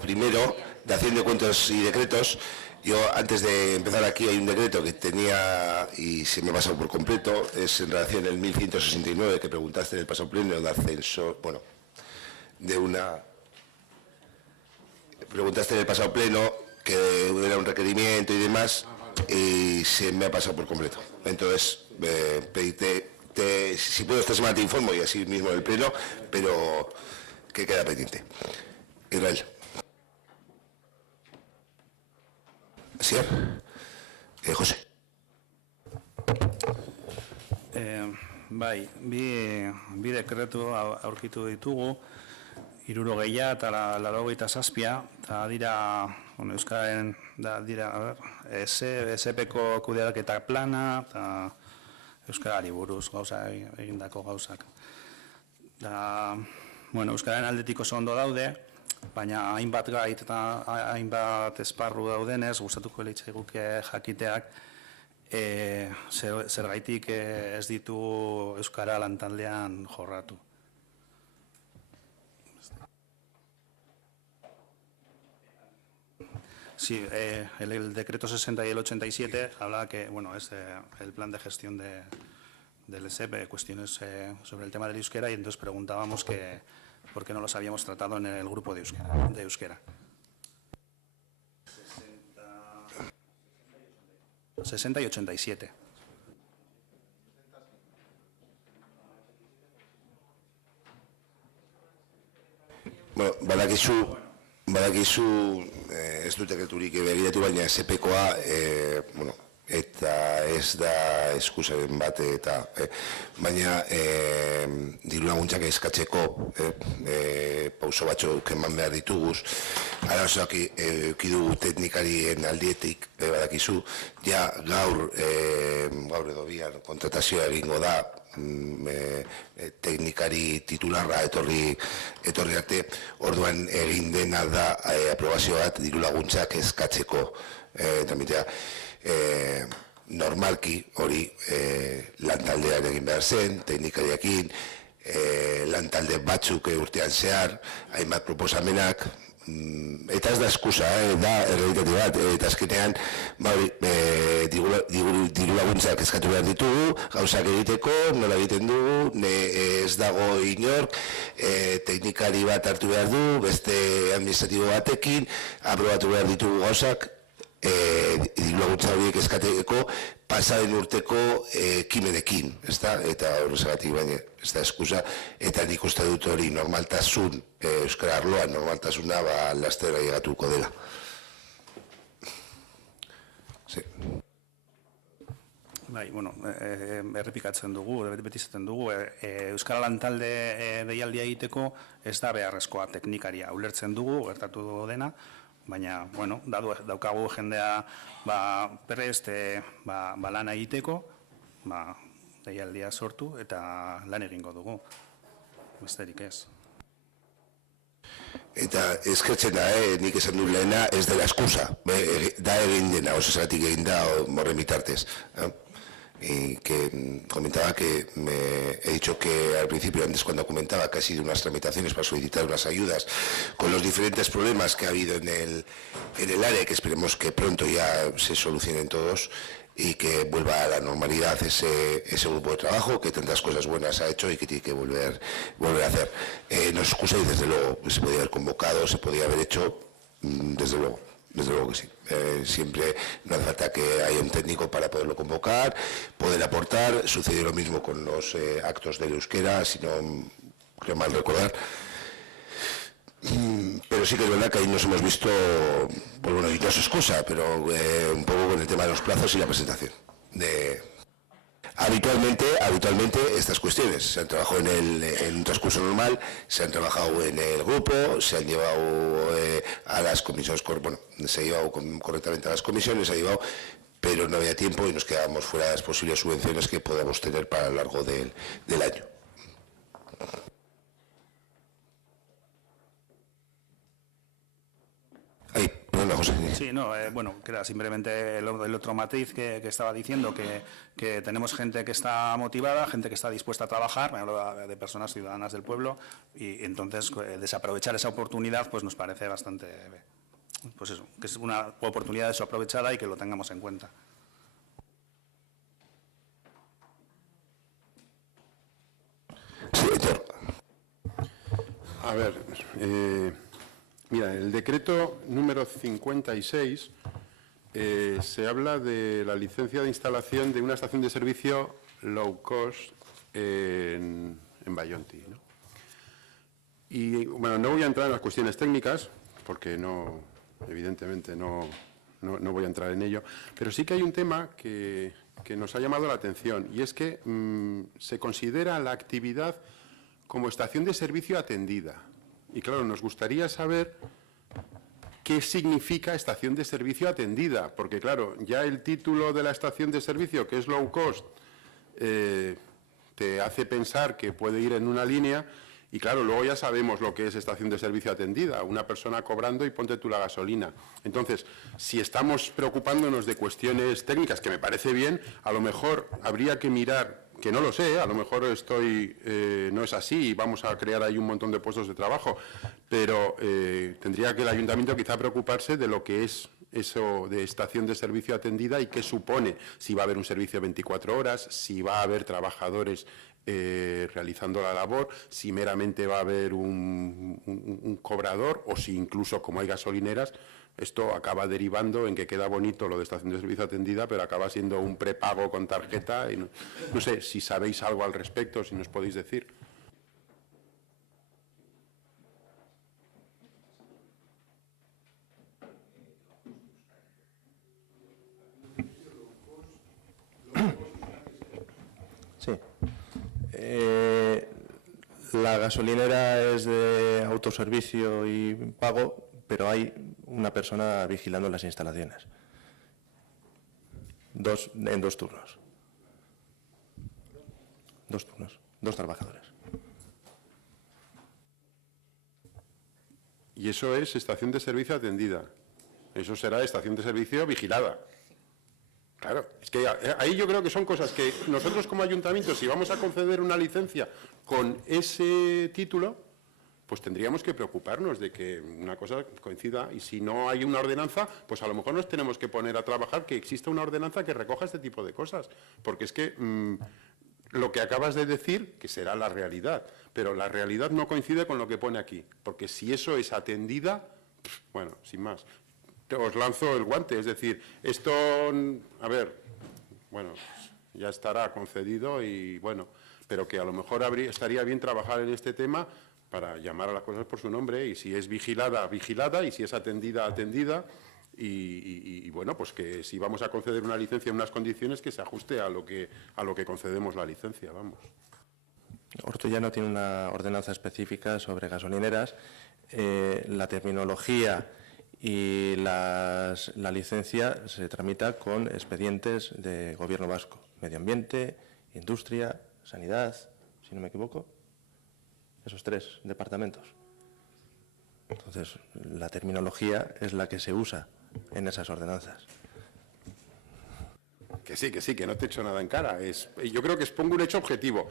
Lo primero, de Hacienda de Cuentos y Decretos. Yo, antes de empezar aquí, hay un decreto que tenía y se me ha pasado por completo. Es en relación al 1169, que preguntaste en el pasado pleno, de ascensor, bueno, de una... Preguntaste en el pasado pleno que era un requerimiento y demás, y se me ha pasado por completo. Entonces, pedirte, si puedo esta semana te informo y así mismo en el pleno, pero que queda pendiente. Israel. Asier. José. Bai, bi dekretu aurkitu ditugu, 60 eta 87, eta dira, Euskararen, dira, SPko kudeaketa plana, eta Euskarari buruz gauza egindako gauzak. Euskararen aldetik oso ondo daude, baina hainbat gait eta hainbat esparru daudenez, gustatuko litzaiguke jakiteak, zergaitik ez ditu Euskara lantaldean jorratu. Sí, el decreto 60 y el 87 habla que, es el plan de gestión del ESEP, cuestiones sobre el tema del euskera, y entonces preguntábamos que por qué no los habíamos tratado en el grupo de euskera. 60 y 87. Bueno, badakizu ez dut dekreturik begiratu, baina SPkoa, eta ez da eskusaren bat, baina diru laguntzak eskatzeko pauso batzuk eman behar dituguz. Arazoak eukidugu teknikarien aldietik, badakizu, ja gaur edo bihar kontratazioa egingo da, teknikari titularra etorri arte, orduan egin dena da aprobazio bat diru laguntzak eskatzeko tramitea. Normalki hori lantaldean egin behar zen, teknikariakin, lantalde batzuk urtean zehar, hainbat proposamenak, eta ez da eskusa, da errealitate bat, eta azkenean diru laguntzak eskatu behar ditugu, gauzak egiteko, nola egiten dugu, ez dago inork, teknikari bat hartu behar du, beste administratibo batekin, aprobatu behar ditugu gauzak, diru laguntza horiek eskateko pasaren urteko ekimenekin, eta horrezagatik baina ez da eskusa, eta nik uste dut hori normaltasun, Euskara arloan normaltasuna lastera llegatuko dela. Bai, errepikatzen dugu, beti izaten dugu, Euskara lantalde deialdia egiteko ez da beharrezkoa teknikaria, ulertzen dugu, gertatu dena, baina, daukagu jendea prest lana egiteko, deialdia sortu eta lan egingo dugu, besterik ez. Eta eskertzen da, nik esan du lehena, ez dela eskusa, da egin dena, oso zeratik egin da morren bitartez. Y que comentaba que he dicho que al principio, antes cuando comentaba que ha sido unas tramitaciones para solicitar unas ayudas, con los diferentes problemas que ha habido en el área, que esperemos que pronto ya se solucionen todos y que vuelva a la normalidad ese grupo de trabajo, que tantas cosas buenas ha hecho y que tiene que volver a hacer. No os excuséis, desde luego, se podía haber convocado, se podía haber hecho, desde luego. Desde luego que sí. Siempre no hace falta que haya un técnico para poderlo convocar, poder aportar. Sucedió lo mismo con los actos del euskera, si no creo mal recordar. Pero sí que es verdad que ahí nos hemos visto, y no es excusa, pero un poco con el tema de los plazos y la presentación. Habitualmente estas cuestiones se han trabajado en un transcurso normal, se han trabajado en el grupo, se han llevado a las comisiones, se ha llevado correctamente a las comisiones, pero no había tiempo y nos quedábamos fuera de las posibles subvenciones que podamos tener para lo largo del año. Hay perdona, José. Sí, no, bueno, que era simplemente el otro matiz que estaba diciendo, que tenemos gente que está motivada, gente que está dispuesta a trabajar, me hablo de personas ciudadanas del pueblo, y entonces desaprovechar esa oportunidad pues nos parece bastante, pues eso, que es una oportunidad desaprovechada y que lo tengamos en cuenta. Sí, Héctor. A ver, mira, el decreto número 56 se habla de la licencia de instalación de una estación de servicio low cost en Bayonti, ¿no? Y, bueno, no voy a entrar en las cuestiones técnicas, porque no, evidentemente no voy a entrar en ello, pero sí que hay un tema que nos ha llamado la atención, y es que se considera la actividad como estación de servicio atendida. Y claro, nos gustaría saber qué significa estación de servicio atendida, porque claro, ya el título de la estación de servicio, que es low cost, te hace pensar que puede ir en una línea, y claro, luego ya sabemos lo que es estación de servicio atendida, una persona cobrando y ponte tú la gasolina. Entonces, si estamos preocupándonos de cuestiones técnicas, que me parece bien, a lo mejor habría que mirar, que no lo sé, a lo mejor no es así y vamos a crear ahí un montón de puestos de trabajo, pero tendría que el ayuntamiento quizá preocuparse de lo que es eso de estación de servicio atendida y qué supone, si va a haber un servicio 24 horas, si va a haber trabajadores realizando la labor, si meramente va a haber un cobrador o si incluso, como hay gasolineras, esto acaba derivando en que queda bonito lo de estación de servicio atendida, pero acaba siendo un prepago con tarjeta. Y no sé si sabéis algo al respecto, si nos podéis decir. Sí. La gasolinera es de autoservicio y pago, pero hay una persona vigilando las instalaciones. En dos turnos. Dos turnos, dos trabajadores. Y eso es estación de servicio atendida. Eso será estación de servicio vigilada. Claro, es que ahí yo creo que son cosas que nosotros como ayuntamiento, si vamos a conceder una licencia con ese título, pues tendríamos que preocuparnos de que una cosa coincida, y si no hay una ordenanza, pues a lo mejor nos tenemos que poner a trabajar que exista una ordenanza que recoja este tipo de cosas, porque es que lo que acabas de decir, que será la realidad, pero la realidad no coincide con lo que pone aquí, porque si eso es atendida, bueno, sin más. Os lanzo el guante, es decir, esto, a ver, bueno, ya estará concedido y bueno, pero que a lo mejor estaría bien trabajar en este tema para llamar a las cosas por su nombre, y si es vigilada, vigilada, y si es atendida, atendida, y bueno, pues que si vamos a conceder una licencia en unas condiciones que se ajuste a lo que concedemos la licencia, vamos. Ortu ya no tiene una ordenanza específica sobre gasolineras. La terminología y la licencia se tramita con expedientes de Gobierno vasco, Medio Ambiente, Industria, Sanidad, si no me equivoco, esos tres departamentos. Entonces, la terminología es la que se usa en esas ordenanzas. Que sí, que no te echo nada en cara. Yo creo que expongo un hecho objetivo.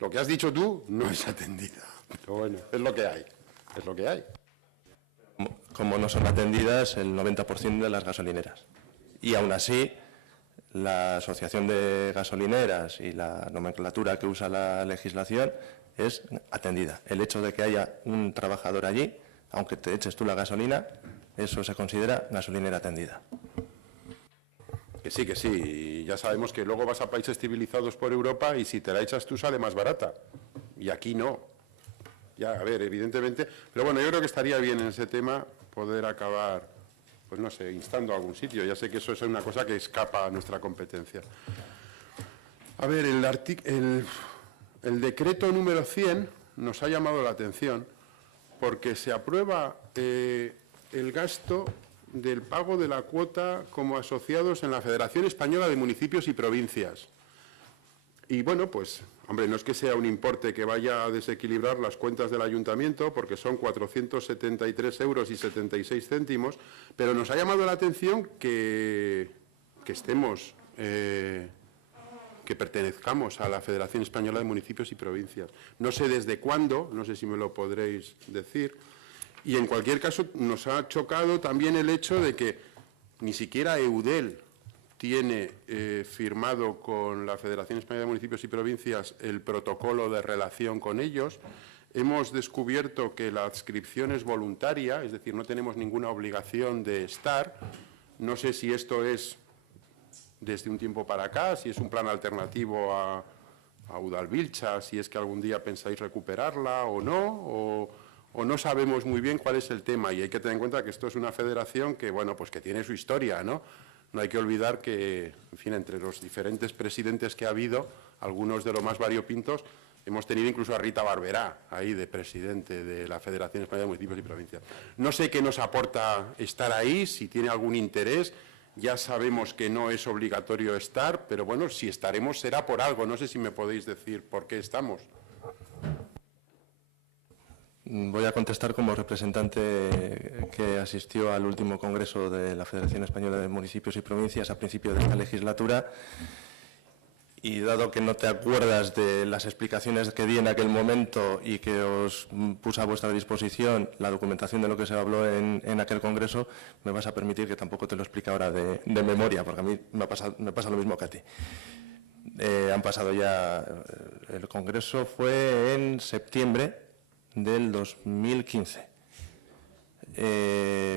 Lo que has dicho tú no es atendida, pero bueno, es lo que hay, es lo que hay. Como no son atendidas el 90% de las gasolineras. Y aún así, la Asociación de Gasolineras y la nomenclatura que usa la legislación es atendida. El hecho de que haya un trabajador allí, aunque te eches tú la gasolina, eso se considera gasolinera atendida. Que sí, y ya sabemos que luego vas a países civilizados por Europa y si te la echas tú sale más barata. Y aquí no. Ya, a ver, evidentemente. Pero bueno, yo creo que estaría bien en ese tema poder acabar, pues no sé, instando a algún sitio. Ya sé que eso es una cosa que escapa a nuestra competencia. A ver, el decreto número 100 nos ha llamado la atención porque se aprueba el gasto del pago de la cuota como asociados en la Federación Española de Municipios y Provincias. Y bueno, pues, hombre, no es que sea un importe que vaya a desequilibrar las cuentas del ayuntamiento, porque son 473,76 €, pero nos ha llamado la atención que estemos, que pertenezcamos a la Federación Española de Municipios y Provincias. No sé desde cuándo, no sé si me lo podréis decir, y en cualquier caso nos ha chocado también el hecho de que ni siquiera Eudel tiene firmado con la Federación Española de Municipios y Provincias el protocolo de relación con ellos. Hemos descubierto que la adscripción es voluntaria, es decir, no tenemos ninguna obligación de estar. No sé si esto es desde un tiempo para acá, si es un plan alternativo a Udalbiltza, si es que algún día pensáis recuperarla o no, o no sabemos muy bien cuál es el tema. Y hay que tener en cuenta que esto es una federación que, bueno, pues que tiene su historia, ¿no? No hay que olvidar que, en fin, entre los diferentes presidentes que ha habido, algunos de los más variopintos, hemos tenido incluso a Rita Barberá, ahí de presidente de la Federación Española de Municipios y Provincias. No sé qué nos aporta estar ahí, si tiene algún interés. Ya sabemos que no es obligatorio estar, pero bueno, si estaremos será por algo. No sé si me podéis decir por qué estamos. Voy a contestar como representante que asistió al último congreso de la Federación Española de Municipios y Provincias a principio de esta legislatura, y dado que no te acuerdas de las explicaciones que di en aquel momento y que os puse a vuestra disposición la documentación de lo que se habló en aquel congreso, me vas a permitir que tampoco te lo explique ahora de memoria, porque a mí me pasa lo mismo que a ti. Han pasado ya, el congreso fue en septiembre del 2015.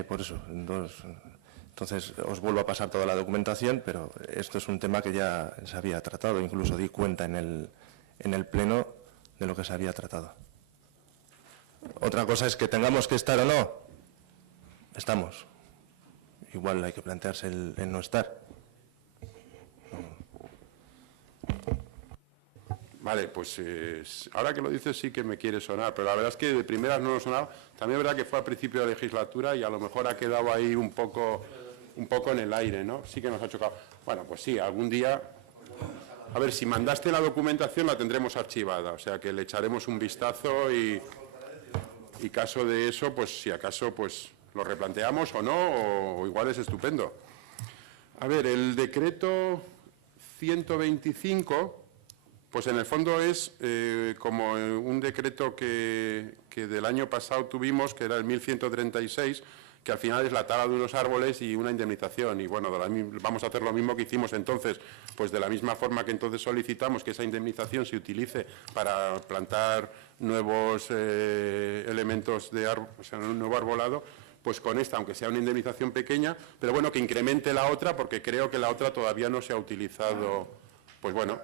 Por eso, entonces os vuelvo a pasar toda la documentación, pero esto es un tema que ya se había tratado, incluso di cuenta en el pleno de lo que se había tratado. Otra cosa es que tengamos que estar o no. Estamos. Igual hay que plantearse el no estar. Vale, pues ahora que lo dices sí que me quiere sonar, pero la verdad es que de primeras no nos sonaba. También es verdad que fue a principio de legislatura y a lo mejor ha quedado ahí un poco en el aire, ¿no? Sí que nos ha chocado. Bueno, pues sí, algún día... A ver, si mandaste la documentación la tendremos archivada, o sea que le echaremos un vistazo y caso de eso, pues si acaso pues lo replanteamos o no, o igual es estupendo. A ver, el decreto 125... Pues en el fondo es como un decreto que del año pasado tuvimos, que era el 1136, que al final es la tala de unos árboles y una indemnización. Y bueno, vamos a hacer lo mismo que hicimos entonces, pues de la misma forma que entonces solicitamos que esa indemnización se utilice para plantar nuevos elementos de árbol, o sea, un nuevo arbolado, pues con esta, aunque sea una indemnización pequeña, pero bueno, que incremente la otra, porque creo que la otra todavía no se ha utilizado, pues bueno.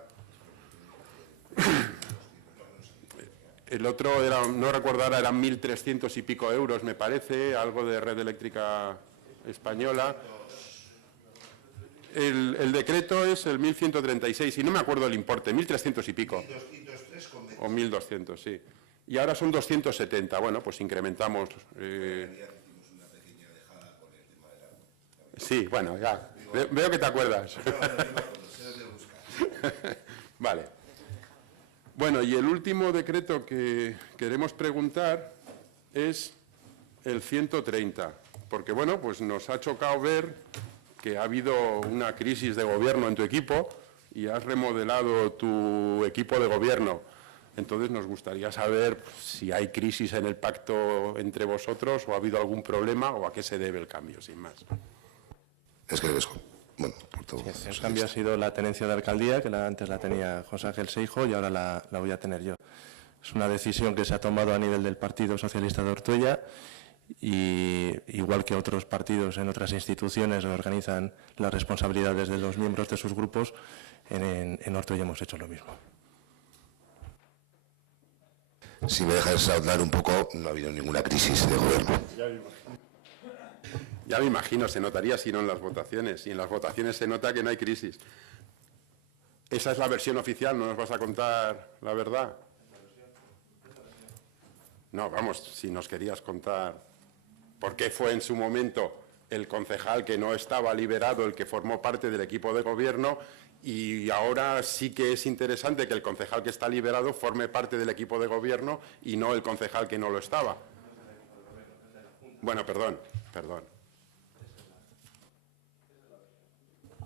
El otro, no recuerdo ahora, eran 1.300 y pico euros, me parece, algo de Red Eléctrica Española. El decreto es el 1136, y no me acuerdo el importe, 1.300 y pico. 1.203 o 1.200, sí. Y ahora son 270, bueno, pues incrementamos. Sí, bueno, ya, veo que te acuerdas. Vale. Bueno, y el último decreto que queremos preguntar es el 130, porque bueno, pues nos ha chocado ver que ha habido una crisis de gobierno en tu equipo y has remodelado tu equipo de gobierno. Entonces nos gustaría saber si hay crisis en el pacto entre vosotros o ha habido algún problema o a qué se debe el cambio, sin más. Es que bueno, por todo. Sí, el cambio ha sido la tenencia de alcaldía, que antes la tenía José Ángel Seijo y ahora la voy a tener yo. Es una decisión que se ha tomado a nivel del Partido Socialista de Ortuella y igual que otros partidos en otras instituciones organizan las responsabilidades de los miembros de sus grupos, en Ortuella hemos hecho lo mismo. Si me dejas hablar un poco, no ha habido ninguna crisis de gobierno. Ya me imagino, se notaría si no en las votaciones, y en las votaciones se nota que no hay crisis. Esa es la versión oficial, ¿no nos vas a contar la verdad? No, vamos, si nos querías contar por qué fue en su momento el concejal que no estaba liberado el que formó parte del equipo de gobierno y ahora sí que es interesante que el concejal que está liberado forme parte del equipo de gobierno y no el concejal que no lo estaba. Bueno, perdón.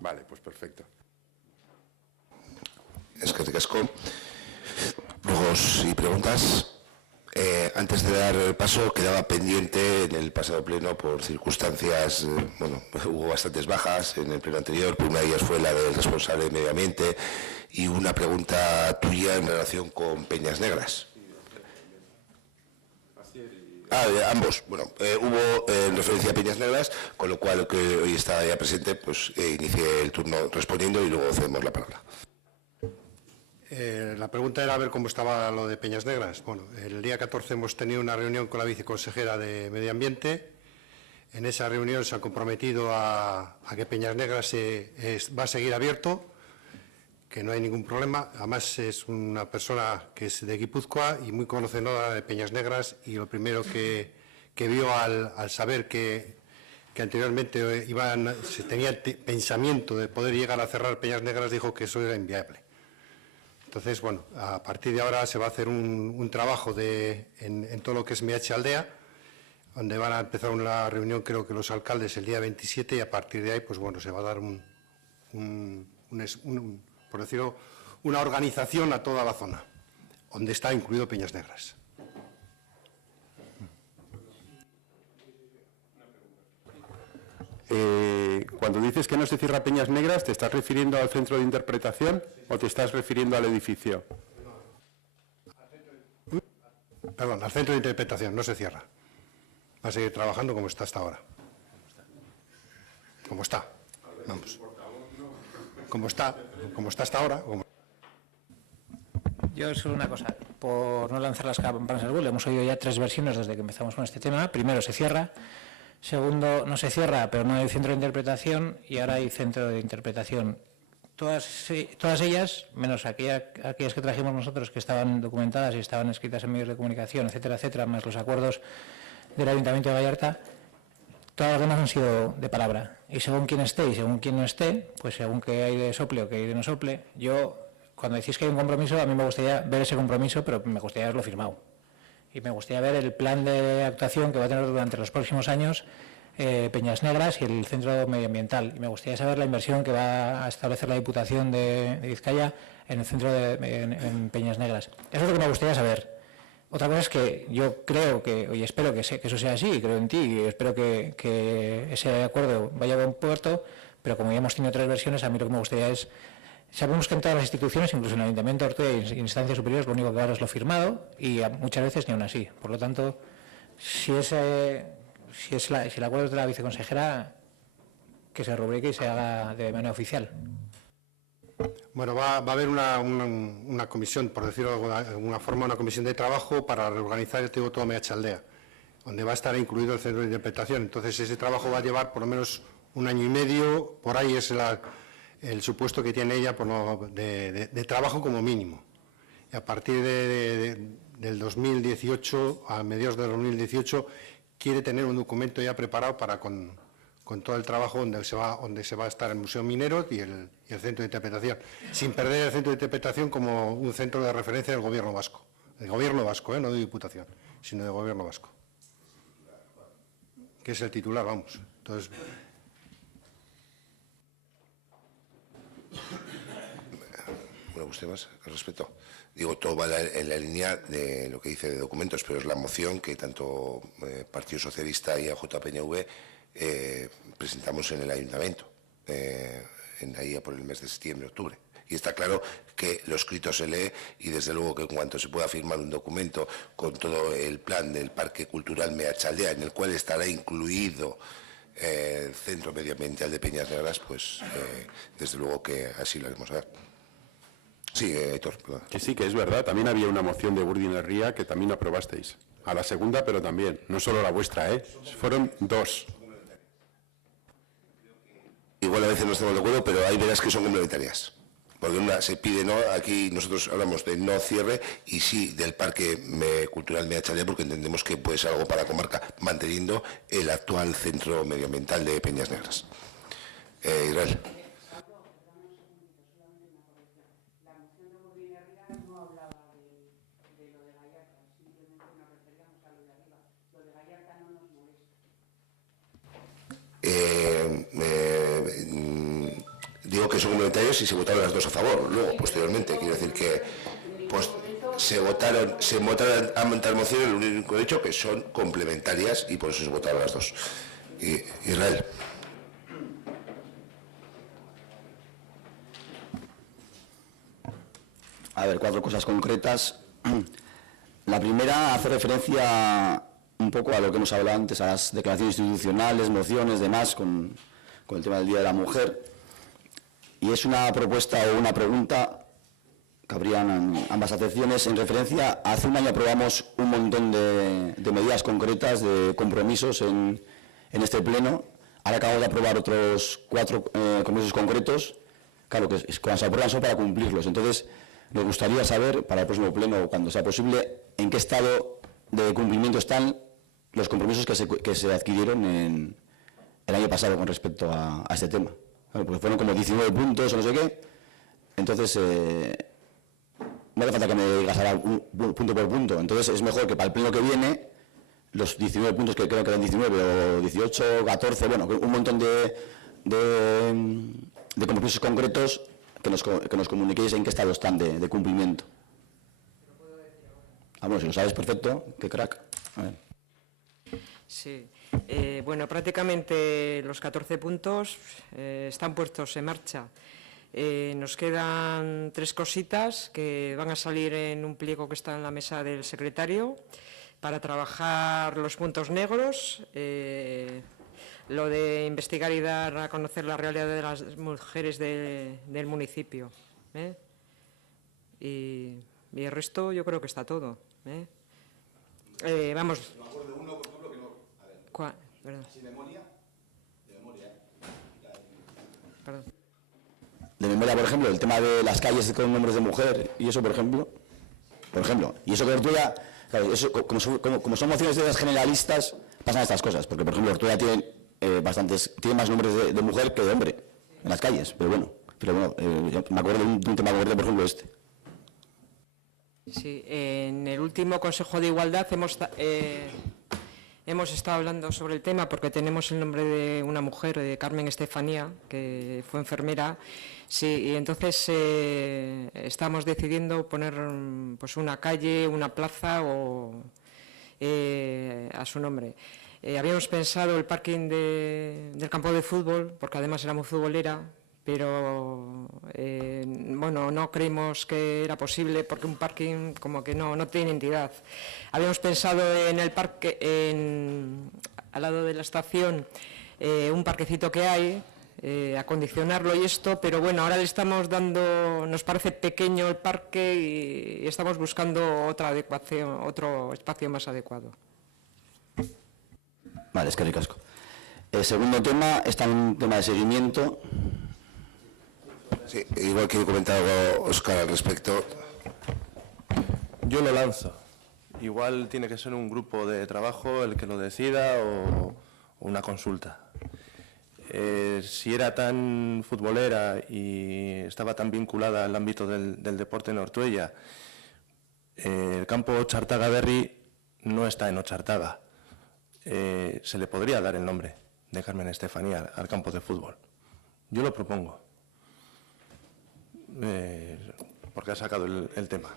Vale, pues perfecto. Es que ricasco. Luego, si preguntas, antes de dar el paso, quedaba pendiente en el pasado pleno por circunstancias, bueno, hubo bastantes bajas en el pleno anterior, una de ellas fue la del responsable de medio ambiente y una pregunta tuya en relación con Peñas Negras. Ambos. Bueno, hubo en referencia a Peñas Negras, con lo cual, que hoy está ya presente, pues inicié el turno respondiendo y luego cedemos la palabra. La pregunta era a ver cómo estaba lo de Peñas Negras. Bueno, el día 14 hemos tenido una reunión con la viceconsejera de Medio Ambiente. En esa reunión se ha comprometido a que Peñas Negras va a seguir abierto, que no hay ningún problema. Además, es una persona que es de Guipúzcoa y muy conocedora de Peñas Negras, y lo primero que vio al saber que anteriormente se tenía el pensamiento de poder llegar a cerrar Peñas Negras, dijo que eso era inviable. Entonces, bueno, a partir de ahora se va a hacer un trabajo en todo lo que es MH Aldea, donde van a empezar una reunión, creo que los alcaldes, el día 27, y a partir de ahí, pues bueno, se va a dar por decirlo, una organización a toda la zona, donde está incluido Peñas Negras. Cuando dices que no se cierra Peñas Negras, ¿te estás refiriendo al centro de interpretación o te estás refiriendo al edificio? Perdón, al centro de interpretación, no se cierra. Va a seguir trabajando como está hasta ahora. Como está. Vamos. Como está hasta ahora. Yo solo una cosa, por no lanzar las campanas al vuelo, hemos oído ya 3 versiones desde que empezamos con este tema. Primero, se cierra. Segundo, no se cierra, pero no hay centro de interpretación, y ahora hay centro de interpretación. Todas ellas, menos aquellas que trajimos nosotros, que estaban documentadas y estaban escritas en medios de comunicación, etcétera, etcétera, más los acuerdos del Ayuntamiento de Vallarta, todas las demás han sido de palabra. Y según quien esté y según quien no esté, pues según que hay de sople o que hay de no sople, yo, cuando decís que hay un compromiso, a mí me gustaría ver ese compromiso, pero me gustaría haberlo firmado. Y me gustaría ver el plan de actuación que va a tener durante los próximos años Peñas Negras y el Centro Medioambiental. Y me gustaría saber la inversión que va a establecer la Diputación de Vizcaya en el centro en Peñas Negras. Eso es lo que me gustaría saber. Otra cosa es que yo creo y espero que eso sea así, creo en ti, y espero que ese acuerdo vaya a buen puerto, pero como ya hemos tenido 3 versiones, a mí lo que me gustaría es... Sabemos que en todas las instituciones, incluso en el Ayuntamiento de Ortega y instancias superiores, lo único que ahora es lo firmado, y muchas veces ni aún así. Por lo tanto, si el acuerdo es de la viceconsejera, que se rubrique y se haga de manera oficial. Bueno, va a haber una comisión, por decirlo de alguna forma, una comisión de trabajo para reorganizar todo MH Aldea, donde va a estar incluido el centro de interpretación. Entonces, ese trabajo va a llevar por lo menos 1 año y medio, por ahí es el supuesto que tiene ella de trabajo como mínimo. Y a partir del 2018, a mediados del 2018, quiere tener un documento ya preparado para con todo el trabajo donde se va a estar el Museo Minero y el centro de interpretación, sin perder el centro de interpretación como un centro de referencia del Gobierno vasco. Del Gobierno vasco, no de Diputación, sino del Gobierno vasco. Que es el titular, vamos. Entonces... Bueno, usted más al respecto. Digo, todo va en la línea de lo que dice de documentos, pero es la moción que tanto Partido Socialista y AJPNV presentamos en el Ayuntamiento, ahí por el mes de septiembre, octubre. Y está claro que lo escrito se lee y desde luego que en cuanto se pueda firmar un documento con todo el plan del Parque Cultural MH Aldea, en el cual estará incluido el Centro Medioambiental de Peñas Negras, pues desde luego que así lo haremos ver. Sí, Héctor. Que sí, que es verdad. También había una moción de Burdin Herría que también aprobasteis. A la segunda, pero también. No solo la vuestra, Fueron 2. Igual a veces no estamos de acuerdo, pero hay veras que son complementarias. Porque una se pide no, aquí nosotros hablamos de no cierre y sí del Parque Cultural MH Aldea, porque entendemos que puede ser algo para la comarca, manteniendo el actual Centro Medioambiental de Peñas Negras. Israel. Digo que son complementarios y se votaron las dos a favor. Luego, posteriormente, quiero decir que pues, se votaron ambas mociones, lo único hecho que son complementarias y por eso se votaron las dos. Israel. A ver, 4 cosas concretas. La primera hace referencia un poco a lo que hemos hablado antes, a las declaraciones institucionales, mociones, demás, con el tema del Día de la Mujer. Y es una propuesta o una pregunta que habrían ambas acepciones en referencia. Hace un año aprobamos un montón de medidas concretas, de compromisos en este pleno. Ahora acabamos de aprobar otros 4 compromisos concretos. Claro, que cuando se aprueban son para cumplirlos. Entonces, me gustaría saber, para el próximo pleno, cuando sea posible, en qué estado de cumplimiento están los compromisos que se adquirieron el año pasado con respecto a este tema. Bueno, porque fueron como 19 puntos o no sé qué. Entonces, no hace falta que me digas ahora punto por punto. Entonces, es mejor que para el pleno que viene, los 19 puntos, que creo que eran 19 o 18, 14, bueno, un montón de compromisos concretos que nos comuniquéis en qué estado están de cumplimiento. Bueno, si lo sabes, perfecto, qué crack. A ver. Sí, bueno, prácticamente los 14 puntos están puestos en marcha. Nos quedan 3 cositas que van a salir en un pliego que está en la mesa del secretario para trabajar los puntos negros, lo de investigar y dar a conocer la realidad de las mujeres del municipio. Y el resto yo creo que está todo. Vamos. Me acuerdo de uno, por ejemplo, que no. A ver. ¿Cuál? ¿Verdad? ¿Sin memoria? De memoria. Perdón. De memoria, por ejemplo, el tema de las calles con nombres de mujer y eso, por ejemplo. Y eso que Ortuella, claro, eso, como son mociones de las generalistas, pasan estas cosas, porque, por ejemplo, Ortuella tiene más nombres de mujer que de hombre en las calles, pero bueno, me acuerdo de un tema concreto, por ejemplo, este. Sí, en el último Consejo de Igualdad hemos estado hablando sobre el tema porque tenemos el nombre de una mujer, de Carmen Estefanía, que fue enfermera. Sí, y entonces estamos decidiendo poner pues una calle, una plaza a su nombre. Habíamos pensado el parking del campo de fútbol, porque además era muy futbolera, pero bueno, no creímos que era posible porque un parking como que no tiene entidad. Habíamos pensado en el parque, al lado de la estación, un parquecito que hay, acondicionarlo y esto, pero bueno, ahora le estamos dando, nos parece pequeño el parque y estamos buscando otra adecuación, otro espacio más adecuado. Vale, es que ricasco. El segundo tema está en un tema de seguimiento. Sí, igual quiero comentar algo, Óscar, al respecto. Yo lo lanzo. Igual tiene que ser un grupo de trabajo el que lo decida o una consulta. Si era tan futbolera y estaba tan vinculada al ámbito del deporte en Ortuella, el campo Ochartaga-Berri no está en Ochartaga. Se le podría dar el nombre de Carmen Estefanía al campo de fútbol. Yo lo propongo. Porque ha sacado el tema.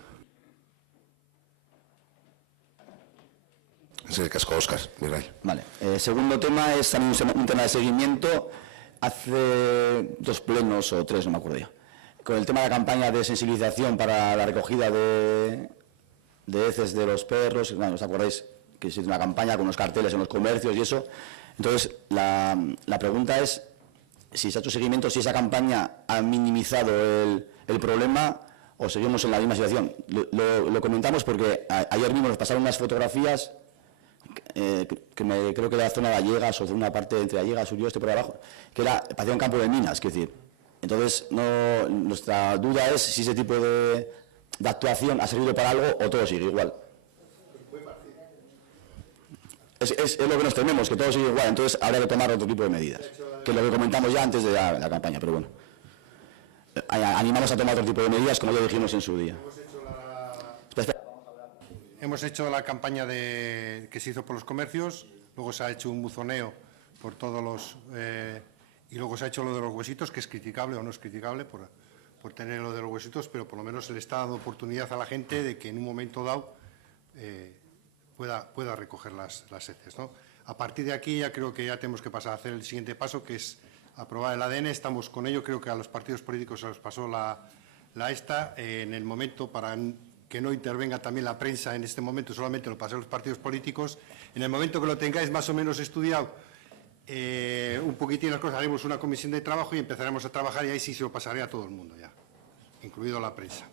Es el casco, Óscar. Vale. Segundo tema es también un tema de seguimiento. Hace 2 plenos o 3, no me acuerdo ya, con el tema de la campaña de sensibilización para la recogida de heces de los perros. Bueno, ¿os acordáis que se hizo una campaña con unos carteles en los comercios y eso? Entonces, la pregunta es si se ha hecho seguimiento, si esa campaña ha minimizado el problema o seguimos en la misma situación. Lo comentamos porque ayer mismo nos pasaron unas fotografías creo que era la zona de Gallegas o de una parte entre Gallegas, Urioste, por abajo, que parecía un campo de minas, quiero decir. Entonces, nuestra duda es si ese tipo de actuación ha servido para algo o todo sigue igual. Es lo que nos tememos, que todo sigue igual, entonces habrá que tomar otro tipo de medidas, que es lo que comentamos ya antes de la campaña, pero bueno. animamos a tomar otro tipo de medidas, como ya dijimos en su día. Hemos hecho la campaña que se hizo por los comercios, luego se ha hecho un buzoneo por todos los... y luego se ha hecho lo de los huesitos, que es criticable o no es criticable por tener lo de los huesitos, pero por lo menos se le está dando oportunidad a la gente de que en un momento dado pueda recoger las heces, ¿no? A partir de aquí ya creo que ya tenemos que pasar a hacer el siguiente paso, que es aprobar el ADN. Estamos con ello, creo que a los partidos políticos se les pasó la esta. En el momento, para que no intervenga también la prensa en este momento, solamente lo pasé a los partidos políticos. En el momento que lo tengáis más o menos estudiado, un poquitín las cosas, haremos una comisión de trabajo y empezaremos a trabajar, y ahí sí se lo pasaré a todo el mundo ya, incluido la prensa.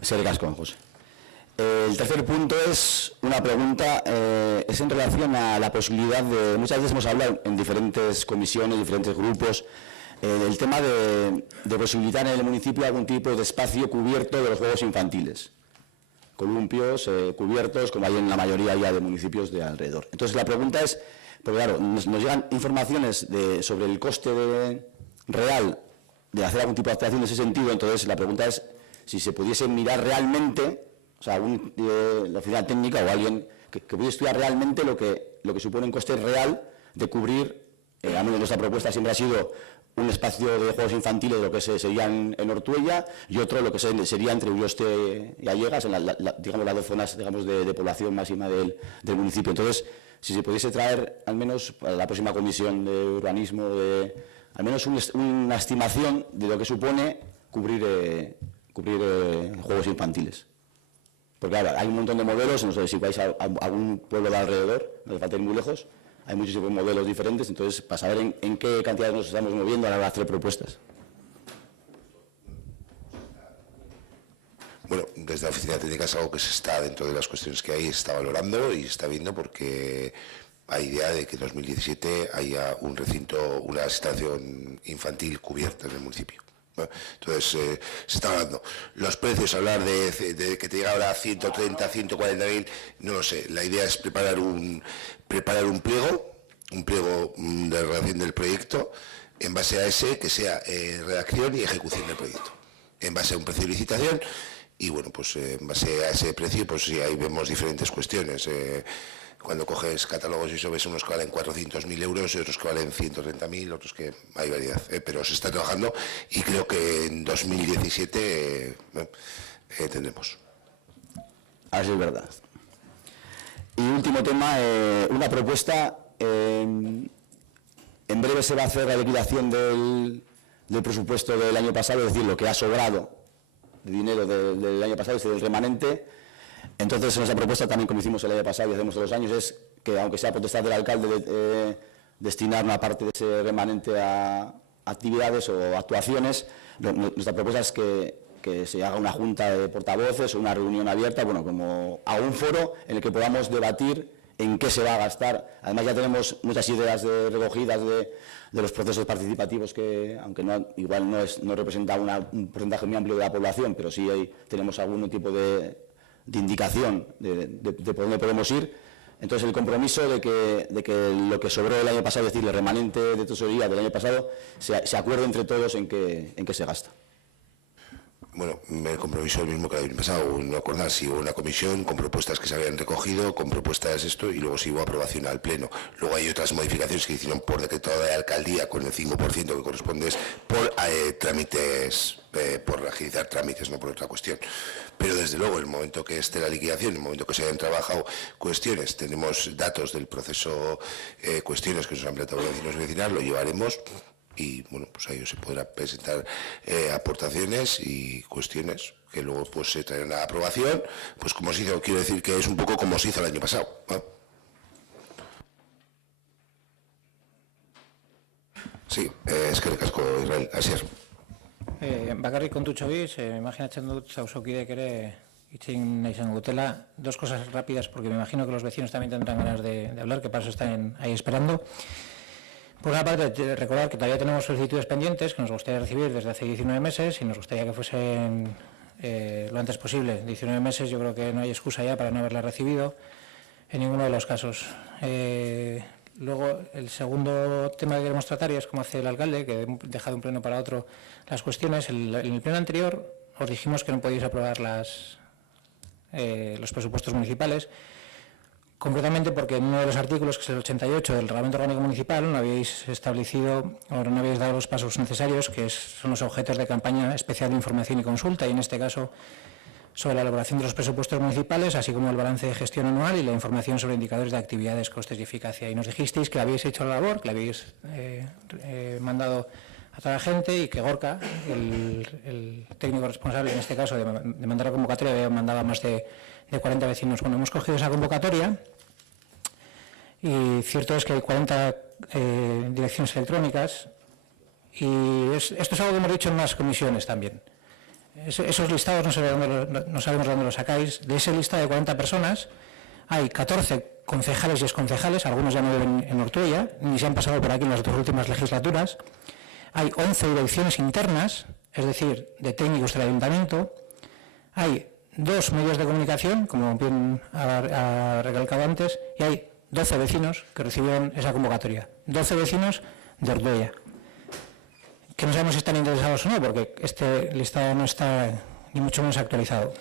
Eskerrik asko, José. El tercer punto es una pregunta, es en relación a la posibilidad de, muchas veces hemos hablado en diferentes comisiones, diferentes grupos, del tema de posibilitar en el municipio algún tipo de espacio cubierto de los juegos infantiles, columpios, cubiertos, como hay en la mayoría ya de municipios de alrededor. Entonces la pregunta es, porque claro, nos llegan informaciones sobre el coste real de hacer algún tipo de actuación en ese sentido. Entonces la pregunta es si se pudiese mirar realmente, o sea, la oficina técnica o alguien que pudiera estudiar realmente lo que supone un coste real de cubrir, al menos nuestra propuesta siempre ha sido un espacio de juegos infantiles, lo que sería en Ortuella, y otro lo que sería entre Ulloste y Allegas, digamos las dos zonas, digamos, de población máxima del municipio. Entonces, si se pudiese traer al menos para la próxima comisión de urbanismo, al menos una estimación de lo que supone cubrir juegos infantiles. Porque claro, hay un montón de modelos, no sé si vais a algún pueblo de alrededor, no hace falta ir muy lejos, hay muchísimos modelos diferentes, entonces para saber en qué cantidad nos estamos moviendo a la hora de hacer propuestas. Bueno, desde la oficina técnica es algo que se está, dentro de las cuestiones que hay, se está valorando y se está viendo, porque hay idea de que en 2017 haya un recinto, una estación infantil cubierta en el municipio. Entonces, se está hablando. Los precios, hablar de que te llega ahora a 130, 140.000, no lo sé. La idea es preparar un pliego de redacción del proyecto, en base a ese, que sea redacción y ejecución del proyecto. En base a un precio de licitación, y bueno, pues en base a ese precio, pues sí, ahí vemos diferentes cuestiones. Cuando coges catálogos y eso, ves unos que valen 400.000 euros y otros que valen 130.000, otros que hay variedad, pero se está trabajando y creo que en 2017 tendremos. Así es verdad. Y último tema, una propuesta, en breve se va a hacer la liquidación del presupuesto del año pasado, es decir, lo que ha sobrado de dinero del año pasado, es decir, el remanente. Entonces, nuestra propuesta, también como hicimos el año pasado y hacemos todos los años, es que, aunque sea potestad del alcalde destinar una parte de ese remanente a actividades o actuaciones, nuestra propuesta es que se haga una junta de portavoces o una reunión abierta, bueno, como a un foro en el que podamos debatir en qué se va a gastar. Además, ya tenemos muchas ideas recogidas de los procesos participativos que, aunque igual no representa un porcentaje muy amplio de la población, pero sí tenemos algún tipo de indicación de por dónde podemos ir. Entonces, el compromiso de que lo que sobró el año pasado, es decir, el remanente de tesorería del año pasado, se acuerde entre todos en qué se gasta. Bueno, el compromiso es el mismo que el año pasado, no acordar si hubo una comisión con propuestas que se habían recogido, con propuestas esto, y luego si hubo aprobación al Pleno. Luego hay otras modificaciones que hicieron por decreto de alcaldía con el 5% que corresponde por trámites, por agilizar trámites, no por otra cuestión. Pero desde luego, el momento que esté la liquidación, el momento que se hayan trabajado cuestiones, tenemos datos del proceso, cuestiones que nos han planteado los vecinos y vecinas, lo llevaremos. Y bueno, pues ahí se podrán presentar aportaciones y cuestiones que luego pues se traerán a aprobación, pues como se hizo, quiero decir que es un poco como se hizo el año pasado, ¿no? Sí, eskerrik asko, Israel, así es. Bakarrik kontutxo biz, imaginatzen dut zauzokidek ere itxin nahi izango dutela. Dos cosas rápidas, porque me imagino que los vecinos también tendrán ganas de hablar, que para eso están ahí esperando. Por una parte, recordar que todavía tenemos solicitudes pendientes que nos gustaría recibir desde hace 19 meses y nos gustaría que fuesen lo antes posible. 19 meses, yo creo que no hay excusa ya para no haberla recibido en ninguno de los casos. Luego, el segundo tema que queremos tratar, y es como hace el alcalde, que he dejado un pleno para otro las cuestiones. En el pleno anterior os dijimos que no podíais aprobar los presupuestos municipales, concretamente porque en uno de los artículos, que es el 88 del Reglamento Orgánico Municipal, no habéis establecido o no habéis dado los pasos necesarios, que son los objetos de campaña especial de información y consulta, y en este caso sobre la elaboración de los presupuestos municipales, así como el balance de gestión anual y la información sobre indicadores de actividades, costes y eficacia. Y nos dijisteis que habéis hecho la labor, que la habéis mandado a toda la gente, y que Gorka, el técnico responsable en este caso de mandar la convocatoria, había mandado a más de 40 vecinos. Bueno, hemos cogido esa convocatoria y cierto es que hay 40 direcciones electrónicas, y esto es algo que hemos dicho en más comisiones también. Esos listados no sabemos de dónde los sacáis. De ese listado de 40 personas hay 14 concejales y exconcejales, algunos ya no viven en Ortuella, ni se han pasado por aquí en las dos últimas legislaturas. Hay 11 direcciones internas, es decir, de técnicos del ayuntamiento. Hay 2 medios de comunicación, como bien ha recalcado antes, y hay 12 vecinos que recibieron esa convocatoria. 12 vecinos de Ortuella, que no sabemos si están interesados o no, porque este listado no está ni mucho menos actualizado.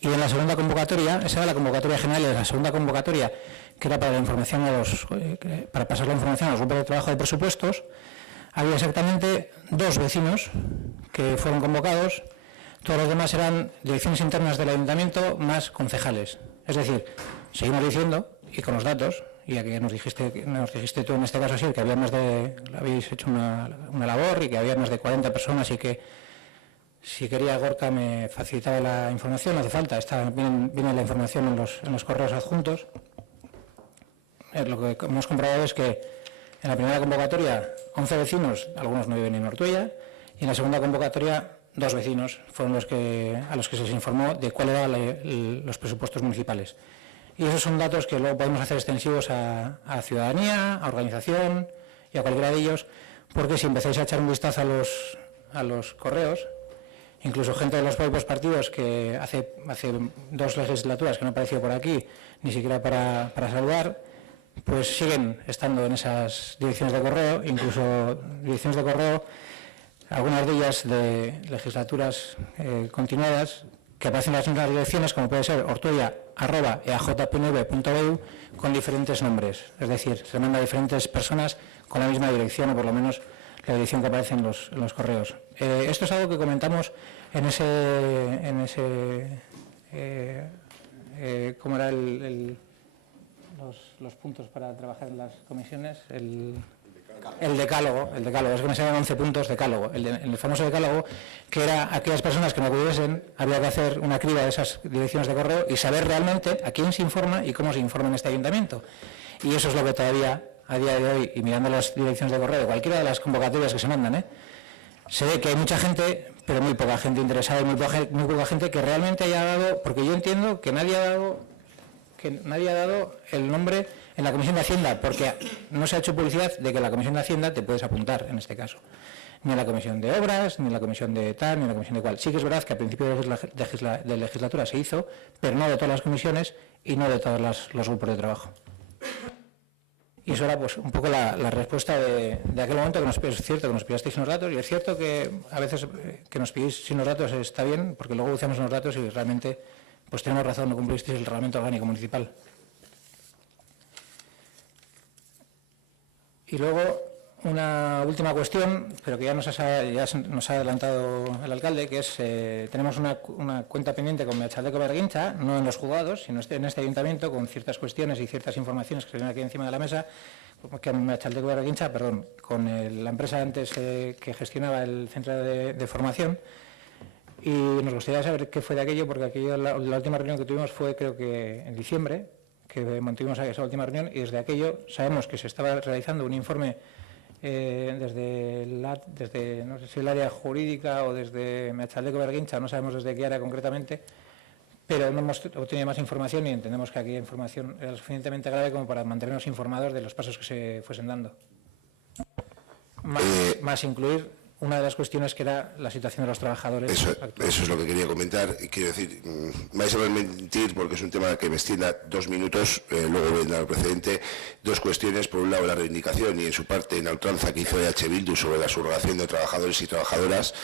Y en la segunda convocatoria, esa era la convocatoria general, y la segunda convocatoria, que era para la información para pasar la información a los grupos de trabajo de presupuestos, había exactamente 2 vecinos que fueron convocados. Todos los demás eran direcciones internas del ayuntamiento más concejales. Es decir, seguimos diciendo, y con los datos, y aquí nos dijiste tú en este caso, sí, que había habéis hecho una labor y que había más de 40 personas, y que si quería Gorka me facilitaba la información, no hace falta, viene la información en los correos adjuntos. Lo que hemos comprobado es que en la primera convocatoria 11 vecinos, algunos no viven en Ortuella, y en la segunda convocatoria 2 vecinos fueron a los que se les informó de cuáles eran los presupuestos municipales. Y esos son datos que luego podemos hacer extensivos a ciudadanía, a organización y a cualquiera de ellos, porque si empezáis a echar un vistazo a los correos, incluso gente de los propios partidos que hace 2 legislaturas que no ha aparecido por aquí, ni siquiera para saludar, pues siguen estando en esas direcciones de correo, incluso direcciones de correo, algunas de ellas de legislaturas continuadas, que aparecen en las mismas direcciones, como puede ser ortuella@eajpnv.eu, con diferentes nombres. Es decir, se manda a diferentes personas con la misma dirección, o por lo menos la dirección que aparece en los correos. Esto es algo que comentamos en ese ¿cómo era los puntos para trabajar en las comisiones? El decálogo, es que me salen 11 puntos decálogo, el famoso decálogo, que era aquellas personas que no pudiesen, había que hacer una criba de esas direcciones de correo y saber realmente a quién se informa y cómo se informa en este ayuntamiento. Y eso es lo que todavía, a día de hoy, y mirando las direcciones de correo, cualquiera de las convocatorias que se mandan, se ve que hay mucha gente, pero muy poca gente interesada y muy poca gente que realmente haya dado, porque yo entiendo que nadie ha dado el nombre en la Comisión de Hacienda, porque no se ha hecho publicidad de que en la Comisión de Hacienda te puedes apuntar, en este caso. Ni en la Comisión de Obras, ni en la Comisión de tal, ni en la Comisión de cual. Sí que es verdad que a principio de legislatura se hizo, pero no de todas las comisiones y no de todos los grupos de trabajo. Y eso era pues un poco la respuesta de aquel momento, que es cierto que nos pidisteis unos datos, y es cierto que a veces que nos pidéis unos datos está bien, porque luego usamos unos datos y realmente pues tenemos razón, no cumplisteis el Reglamento Orgánico Municipal. Y luego una última cuestión, pero que ya nos ha adelantado el alcalde, que es tenemos una cuenta pendiente con Meatzaldeko Bergintza, no en los juzgados, sino en este ayuntamiento, con ciertas cuestiones y ciertas informaciones que se ven aquí encima de la mesa, que Meatzaldeko Bergintza, perdón, con la empresa antes que gestionaba el centro de formación. Y nos gustaría saber qué fue de aquello, porque la última reunión que tuvimos fue, creo que en diciembre, que mantuvimos esa última reunión, y desde aquello sabemos que se estaba realizando un informe desde no sé si el área jurídica o desde Meatzaldeko Bergintza, no sabemos desde qué área concretamente, pero no hemos obtenido más información y entendemos que aquella información era suficientemente grave como para mantenernos informados de los pasos que se fuesen dando. Más incluir una de las cuestiones que era la situación de los trabajadores. Eso es lo que quería comentar. Y quiero decir, me vais a permitir, porque es un tema que me extienda 2 minutos, luego voy a dar el precedente, 2 cuestiones. Por un lado, la reivindicación y en su parte en la ultranza que hizo EH Bildu sobre la subrogación de trabajadores y trabajadoras.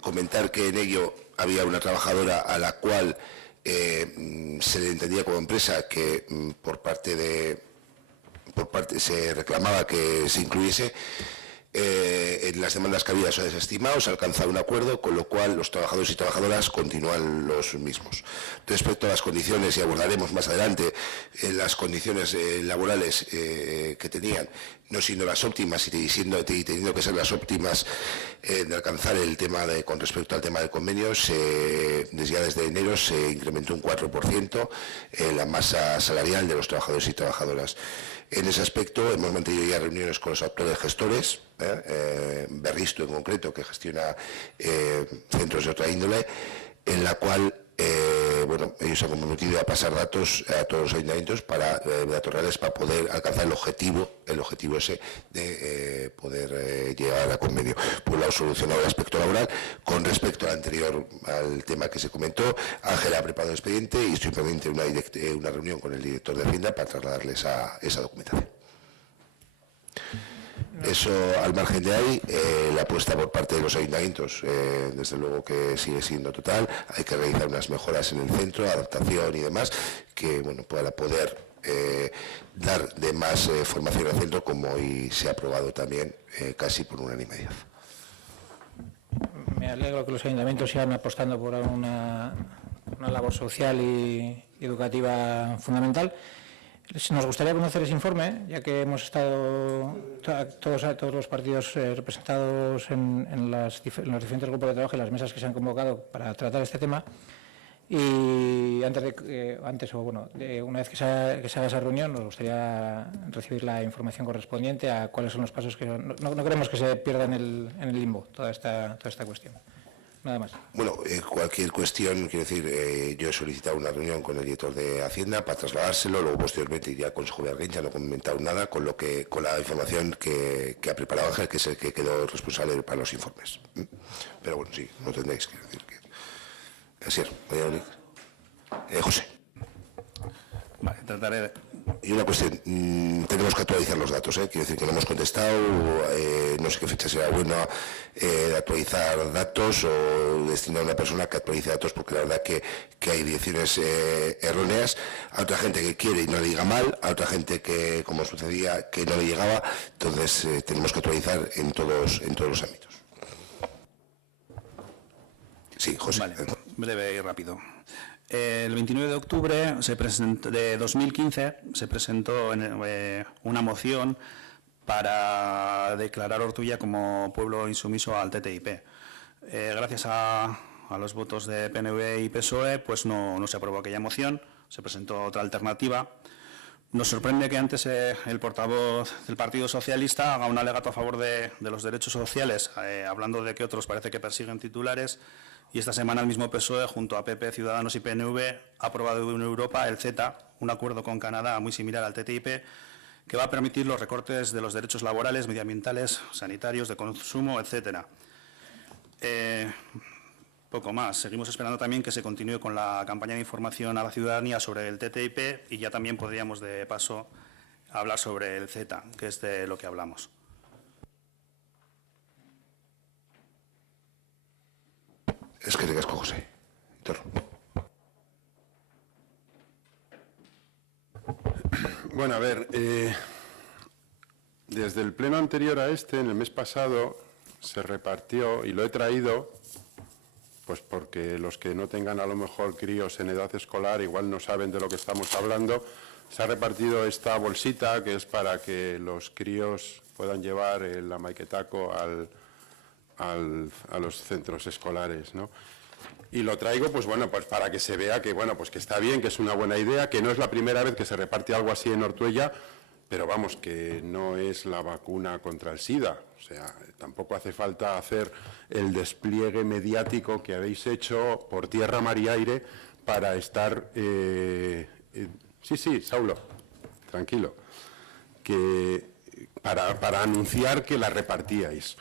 Comentar que en ello había una trabajadora a la cual se le entendía como empresa que por parte se reclamaba que se incluyese. En las demandas que había se ha desestimado, se ha alcanzado un acuerdo, con lo cual los trabajadores y trabajadoras continúan los mismos. Respecto a las condiciones, y abordaremos más adelante las condiciones laborales que tenían, no siendo las óptimas y teniendo que ser las óptimas de alcanzar el tema con respecto al tema del convenio, desde enero se incrementó un 4% la masa salarial de los trabajadores y trabajadoras. En ese aspecto hemos mantenido ya reuniones con los actores gestores, Berristo en concreto, que gestiona centros de otra índole, en la cual ellos se han comprometido a pasar datos a todos los ayuntamientos datos reales para poder alcanzar el objetivo ese de poder llegar a convenio. Por un lado, solucionado el aspecto laboral. Con respecto al tema que se comentó, Ángela ha preparado el expediente y estoy pendiente de una reunión con el director de Hacienda para trasladarles esa documentación. Eso, al margen de ahí, la apuesta por parte de los ayuntamientos, desde luego que sigue siendo total. Hay que realizar unas mejoras en el centro, adaptación y demás, que para poder dar de más formación al centro, como hoy se ha aprobado también casi por unanimidad. Me alegro que los ayuntamientos sigan apostando por una labor social y educativa fundamental. Nos gustaría conocer ese informe, ya que hemos estado todos los partidos representados en los diferentes grupos de trabajo y las mesas que se han convocado para tratar este tema. Y una vez que se haga esa reunión, nos gustaría recibir la información correspondiente a cuáles son los pasos que no queremos que se pierda en el limbo toda esta cuestión. Nada más. Cualquier cuestión, quiero decir, yo he solicitado una reunión con el director de Hacienda para trasladárselo, luego posteriormente iría al Consejo de Arguín, ya no he comentado nada con la información que ha preparado Ángel, que es el que quedó responsable para los informes. Pero sí, no tendréis que decir que... Así es, José. Vale, trataré de... Y una cuestión, tenemos que actualizar los datos, quiero decir que no hemos contestado, no sé qué fecha será buena de actualizar datos o destinar a una persona que actualice datos, porque la verdad que hay direcciones erróneas, a otra gente que quiere y no le diga mal, a otra gente que, como sucedía, que no le llegaba, entonces tenemos que actualizar en todos los ámbitos. Sí, José. Vale, breve y rápido. El 29 de octubre de 2015 se presentó una moción para declarar Ortuella como pueblo insumiso al TTIP. Gracias a los votos de PNV y PSOE, pues no se aprobó aquella moción, se presentó otra alternativa. Nos sorprende que antes el portavoz del Partido Socialista haga un alegato a favor de los derechos sociales, hablando de que otros parece que persiguen titulares. Y esta semana el mismo PSOE, junto a PP, Ciudadanos y PNV, ha aprobado en Europa el CETA, un acuerdo con Canadá muy similar al TTIP, que va a permitir los recortes de los derechos laborales, medioambientales, sanitarios, de consumo, etcétera. Poco más. Seguimos esperando también que se continúe con la campaña de información a la ciudadanía sobre el TTIP y ya también podríamos, de paso, hablar sobre el CETA, que es de lo que hablamos. Es que ricasco, José. Bueno, a ver, desde el pleno anterior a este, en el mes pasado, se repartió, y lo he traído, pues porque los que no tengan a lo mejor críos en edad escolar igual no saben de lo que estamos hablando, se ha repartido esta bolsita que es para que los críos puedan llevar el amaiquetaco a los centros escolares, ¿no? Y lo traigo, pues para que se vea que, pues que está bien, que es una buena idea, que no es la primera vez que se reparte algo así en Ortuella, pero vamos, que no es la vacuna contra el SIDA. O sea, tampoco hace falta hacer el despliegue mediático que habéis hecho por tierra, mar y aire para estar... Sí, Saulo, tranquilo. Para anunciar que la repartíais.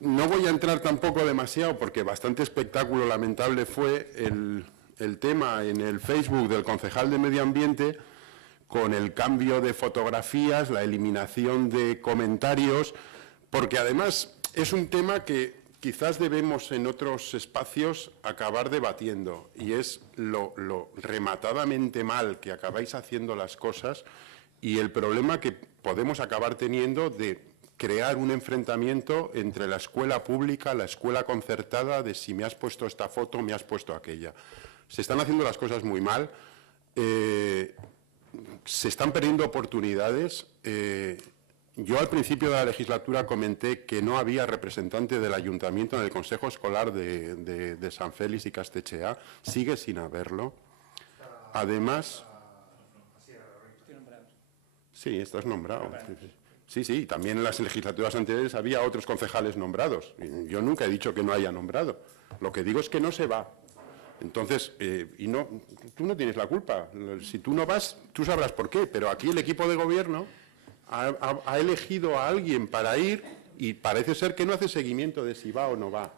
No voy a entrar tampoco demasiado porque bastante espectáculo lamentable fue el tema en el Facebook del concejal de Medio Ambiente con el cambio de fotografías, la eliminación de comentarios, porque además es un tema que quizás debemos en otros espacios acabar debatiendo, y es lo rematadamente mal que acabáis haciendo las cosas y el problema que podemos acabar teniendo de crear un enfrentamiento entre la escuela pública, la escuela concertada, de si me has puesto esta foto, me has puesto aquella. Se están haciendo las cosas muy mal, se están perdiendo oportunidades. Yo al principio de la legislatura comenté que no había representante del ayuntamiento en el Consejo Escolar de San Félix y Castechea, sigue sin haberlo. Además... Sí, estás nombrado. Sí, también en las legislaturas anteriores había otros concejales nombrados. Yo nunca he dicho que no haya nombrado. Lo que digo es que no se va. Entonces, tú no tienes la culpa. Si tú no vas, tú sabrás por qué. Pero aquí el equipo de gobierno ha elegido a alguien para ir y parece ser que no hace seguimiento de si va o no va.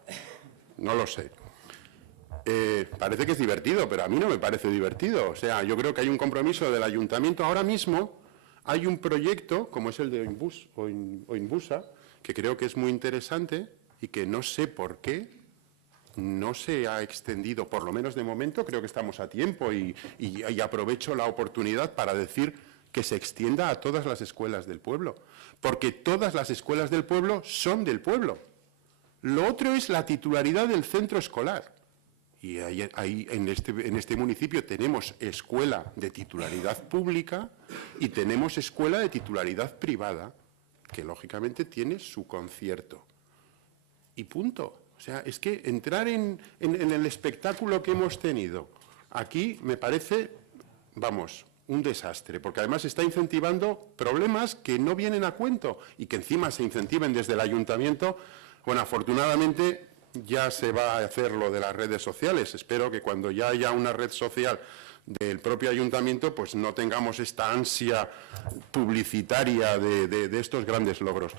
No lo sé. Parece que es divertido, pero a mí no me parece divertido. O sea, yo creo que hay un compromiso del ayuntamiento ahora mismo. Hay un proyecto, como es el de Oinbusa, que creo que es muy interesante y que no sé por qué no se ha extendido, por lo menos de momento. Creo que estamos a tiempo y aprovecho la oportunidad para decir que se extienda a todas las escuelas del pueblo, porque todas las escuelas del pueblo son del pueblo. Lo otro es la titularidad del centro escolar. Y ahí en este municipio tenemos escuela de titularidad pública y tenemos escuela de titularidad privada, que lógicamente tiene su concierto. Y punto. O sea, es que entrar en el espectáculo que hemos tenido aquí me parece, vamos, un desastre, porque además está incentivando problemas que no vienen a cuento y que encima se incentiven desde el ayuntamiento. Bueno, afortunadamente ya se va a hacer lo de las redes sociales. Espero que cuando ya haya una red social del propio ayuntamiento, pues no tengamos esta ansia publicitaria de estos grandes logros.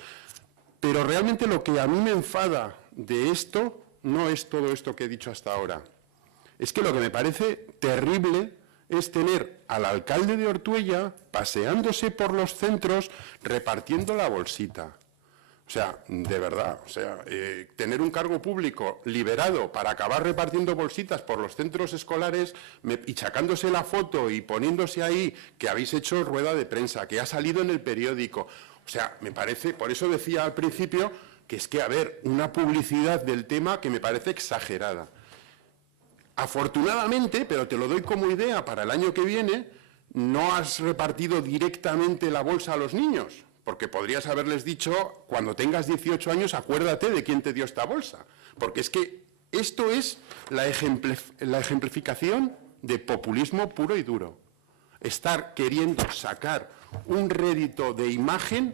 Pero realmente lo que a mí me enfada de esto no es todo esto que he dicho hasta ahora. Es que lo que me parece terrible es tener al alcalde de Ortuella paseándose por los centros repartiendo la bolsita. O sea, de verdad, o sea, tener un cargo público liberado para acabar repartiendo bolsitas por los centros escolares y sacándose la foto y poniéndose ahí que habéis hecho rueda de prensa, que ha salido en el periódico. O sea, me parece, por eso decía al principio que es que, a ver, una publicidad del tema que me parece exagerada. Afortunadamente, pero te lo doy como idea para el año que viene, no has repartido directamente la bolsa a los niños. Porque podrías haberles dicho, cuando tengas 18 años, acuérdate de quién te dio esta bolsa. Porque es que esto es la ejemplificación de populismo puro y duro. Estar queriendo sacar un rédito de imagen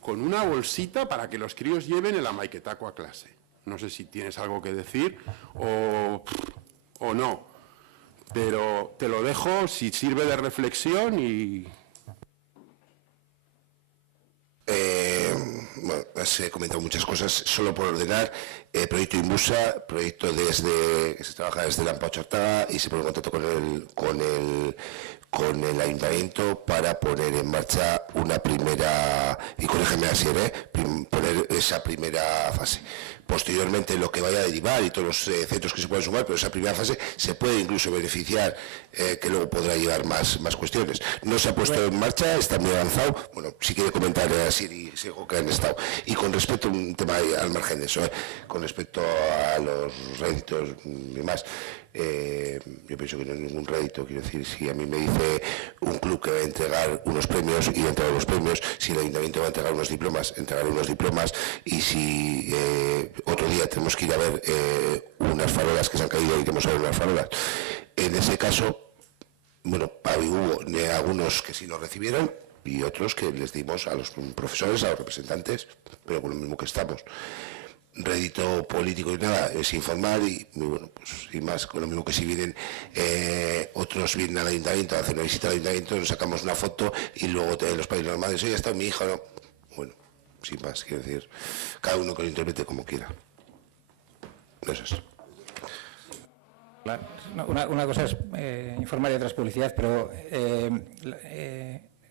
con una bolsita para que los críos lleven el amaiquetaco a clase. No sé si tienes algo que decir o no, pero te lo dejo si sirve de reflexión y... Bueno, has comentado muchas cosas, solo por ordenar. Proyecto Inbusa, proyecto que se trabaja desde Lampa Ortaga y se pone en contacto con el ayuntamiento para poner en marcha una primera, y corrígeme así, poner esa primera fase. Posteriormente lo que vaya a derivar y todos los centros que se puedan sumar, pero esa primera fase se puede incluso beneficiar, que luego podrá llevar más cuestiones. No se ha puesto en marcha, está muy avanzado. Bueno, si quiere comentar así si que han estado. Y con respecto a un tema al margen de eso, con respecto a los réditos y más, yo pienso que no hay ningún rédito. Quiero decir, si a mí me dice un club que va a entregar unos premios y entregar los premios, si el ayuntamiento va a entregar unos diplomas, entregar unos diplomas, y si otro día tenemos que ir a ver unas farolas que se han caído y tenemos a ver unas farolas, en ese caso, bueno, hubo algunos que sí lo recibieron y otros que les dimos a los profesores, a los representantes, pero con lo mismo que estamos. Rédito político y nada, es informar y bueno, pues sin más, con lo mismo que si vienen otros vienen al ayuntamiento, hacen una visita al ayuntamiento, nos sacamos una foto y luego te den los padres y las madres, oye, está mi hija, ¿no? Bueno, sin más, quiero decir, cada uno que lo interprete como quiera. No es eso. Una cosa es informar y otra es publicidad, pero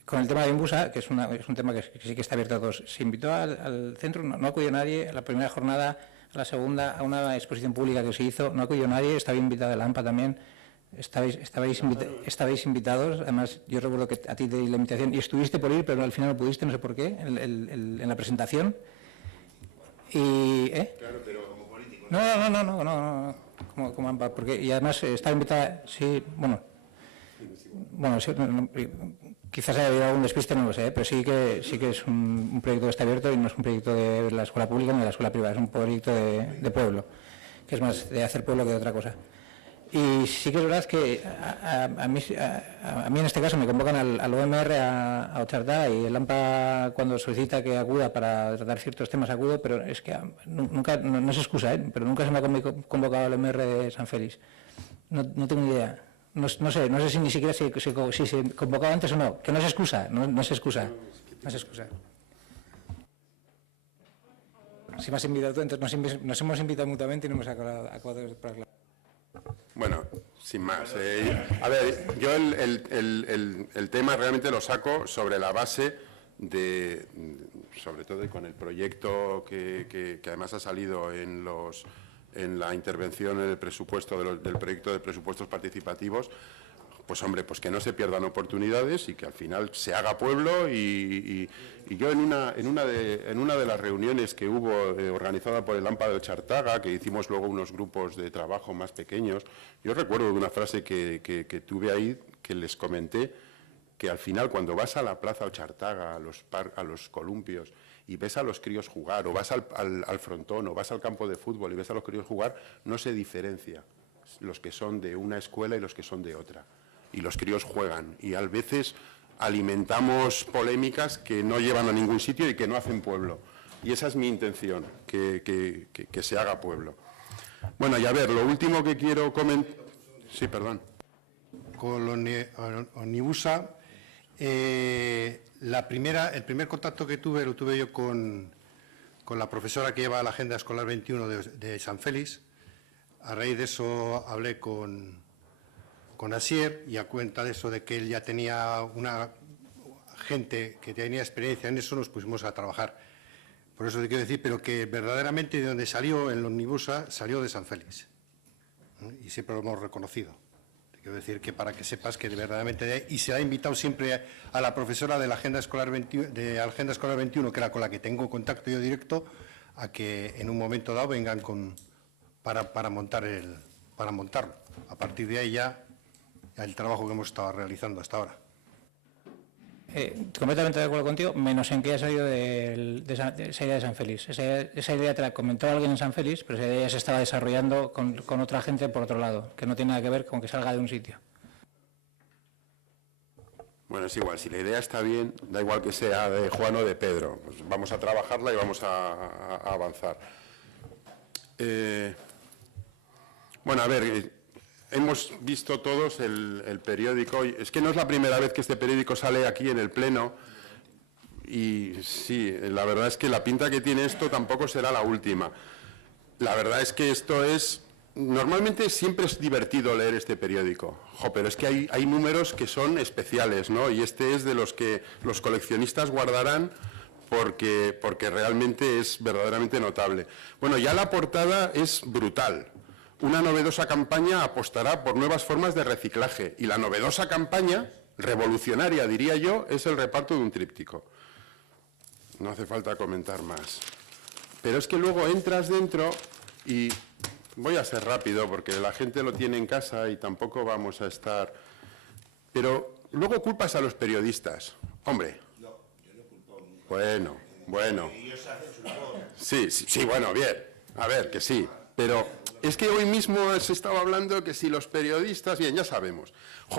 con el tema de Imbusa, que es un tema que sí que está abierto a todos, se invitó al centro, no acudió nadie, a la primera jornada, a la segunda, a una exposición pública que se hizo, no acudió nadie, estaba invitada la AMPA también, estabais invitados, además yo recuerdo que a ti te di la invitación y estuviste por ir, pero al final no pudiste, no sé por qué, en la presentación. Y, Claro, pero como político. No, como AMPA, porque, y además estaba invitada, sí, bueno, sí, quizás haya habido algún despiste, no lo sé, pero sí que es un proyecto que está abierto y no es un proyecto de la escuela pública ni de la escuela privada, es un proyecto de pueblo, que es más de hacer pueblo que de otra cosa. Y sí que es verdad que a mí en este caso me convocan al OMR a Ochartá y el AMPA cuando solicita que acuda para tratar ciertos temas acudo, pero es que nunca, no es excusa, pero nunca se me ha convocado al OMR de San Félix. No tengo ni idea. No sé si ni siquiera si se convocaba antes o no, que no es excusa, no es excusa. Si me has invitado tú, entonces nos hemos invitado mutuamente y no hemos acordado para aclarar. Bueno, sin más. A ver, yo el tema realmente lo saco sobre la base de, sobre todo con el proyecto que además ha salido en la intervención en el presupuesto del proyecto de presupuestos participativos. Pues hombre, pues que no se pierdan oportunidades y que al final se haga pueblo y yo en una de las reuniones que hubo organizada por el AMPA de Ochartaga, que hicimos luego unos grupos de trabajo más pequeños, yo recuerdo una frase que tuve ahí que les comenté, que al final cuando vas a la plaza Ochartaga, a los columpios y ves a los críos jugar, o vas al frontón, o vas al campo de fútbol y ves a los críos jugar, no se diferencia los que son de una escuela y los que son de otra. Y los críos juegan, y a veces alimentamos polémicas que no llevan a ningún sitio y que no hacen pueblo. Y esa es mi intención, que se haga pueblo. Bueno, y a ver, lo último que quiero comentar... Sí, perdón. Con Onibusa, el primer contacto que tuve lo tuve yo con la profesora que lleva la Agenda Escolar 21 de San Félix. A raíz de eso hablé con Asier, y a cuenta de eso, de que él ya tenía una gente que tenía experiencia en eso, nos pusimos a trabajar. Por eso te quiero decir, pero que verdaderamente de donde salió el Omnibusa salió de San Félix. Y siempre lo hemos reconocido. Te quiero decir que para que sepas que verdaderamente de ahí, y se ha invitado siempre a la profesora de la Agenda Escolar 21, que era con la que tengo contacto yo directo, a que en un momento dado vengan para montarlo. A partir de ahí ya el trabajo que hemos estado realizando hasta ahora. Completamente de acuerdo contigo, menos en que haya salido de esa idea de San Félix. Esa idea te la comentó alguien en San Félix, pero esa idea se estaba desarrollando con otra gente por otro lado, que no tiene nada que ver con que salga de un sitio. Bueno, es igual, si la idea está bien, da igual que sea de Juan o de Pedro. Pues vamos a trabajarla y vamos a avanzar. Bueno, a ver... Hemos visto todos el periódico. Es que no es la primera vez que este periódico sale aquí en el Pleno. Y sí, la verdad es que la pinta que tiene esto tampoco será la última. La verdad es que esto es... Normalmente siempre es divertido leer este periódico. Pero es que hay números que son especiales, ¿no? Y este es de los que los coleccionistas guardarán porque realmente es verdaderamente notable. Bueno, ya la portada es brutal. Una novedosa campaña apostará por nuevas formas de reciclaje, y la novedosa campaña, revolucionaria diría yo, es el reparto de un tríptico. No hace falta comentar más. Pero es que luego entras dentro y voy a ser rápido porque la gente lo tiene en casa y tampoco vamos a estar... Pero luego culpas a los periodistas. Hombre. No, yo no culpo nunca. Bueno. Ellos hacen su labor. Sí, bueno, bien. A ver, que sí. Pero es que hoy mismo se estaba hablando que si los periodistas... Bien, ya sabemos.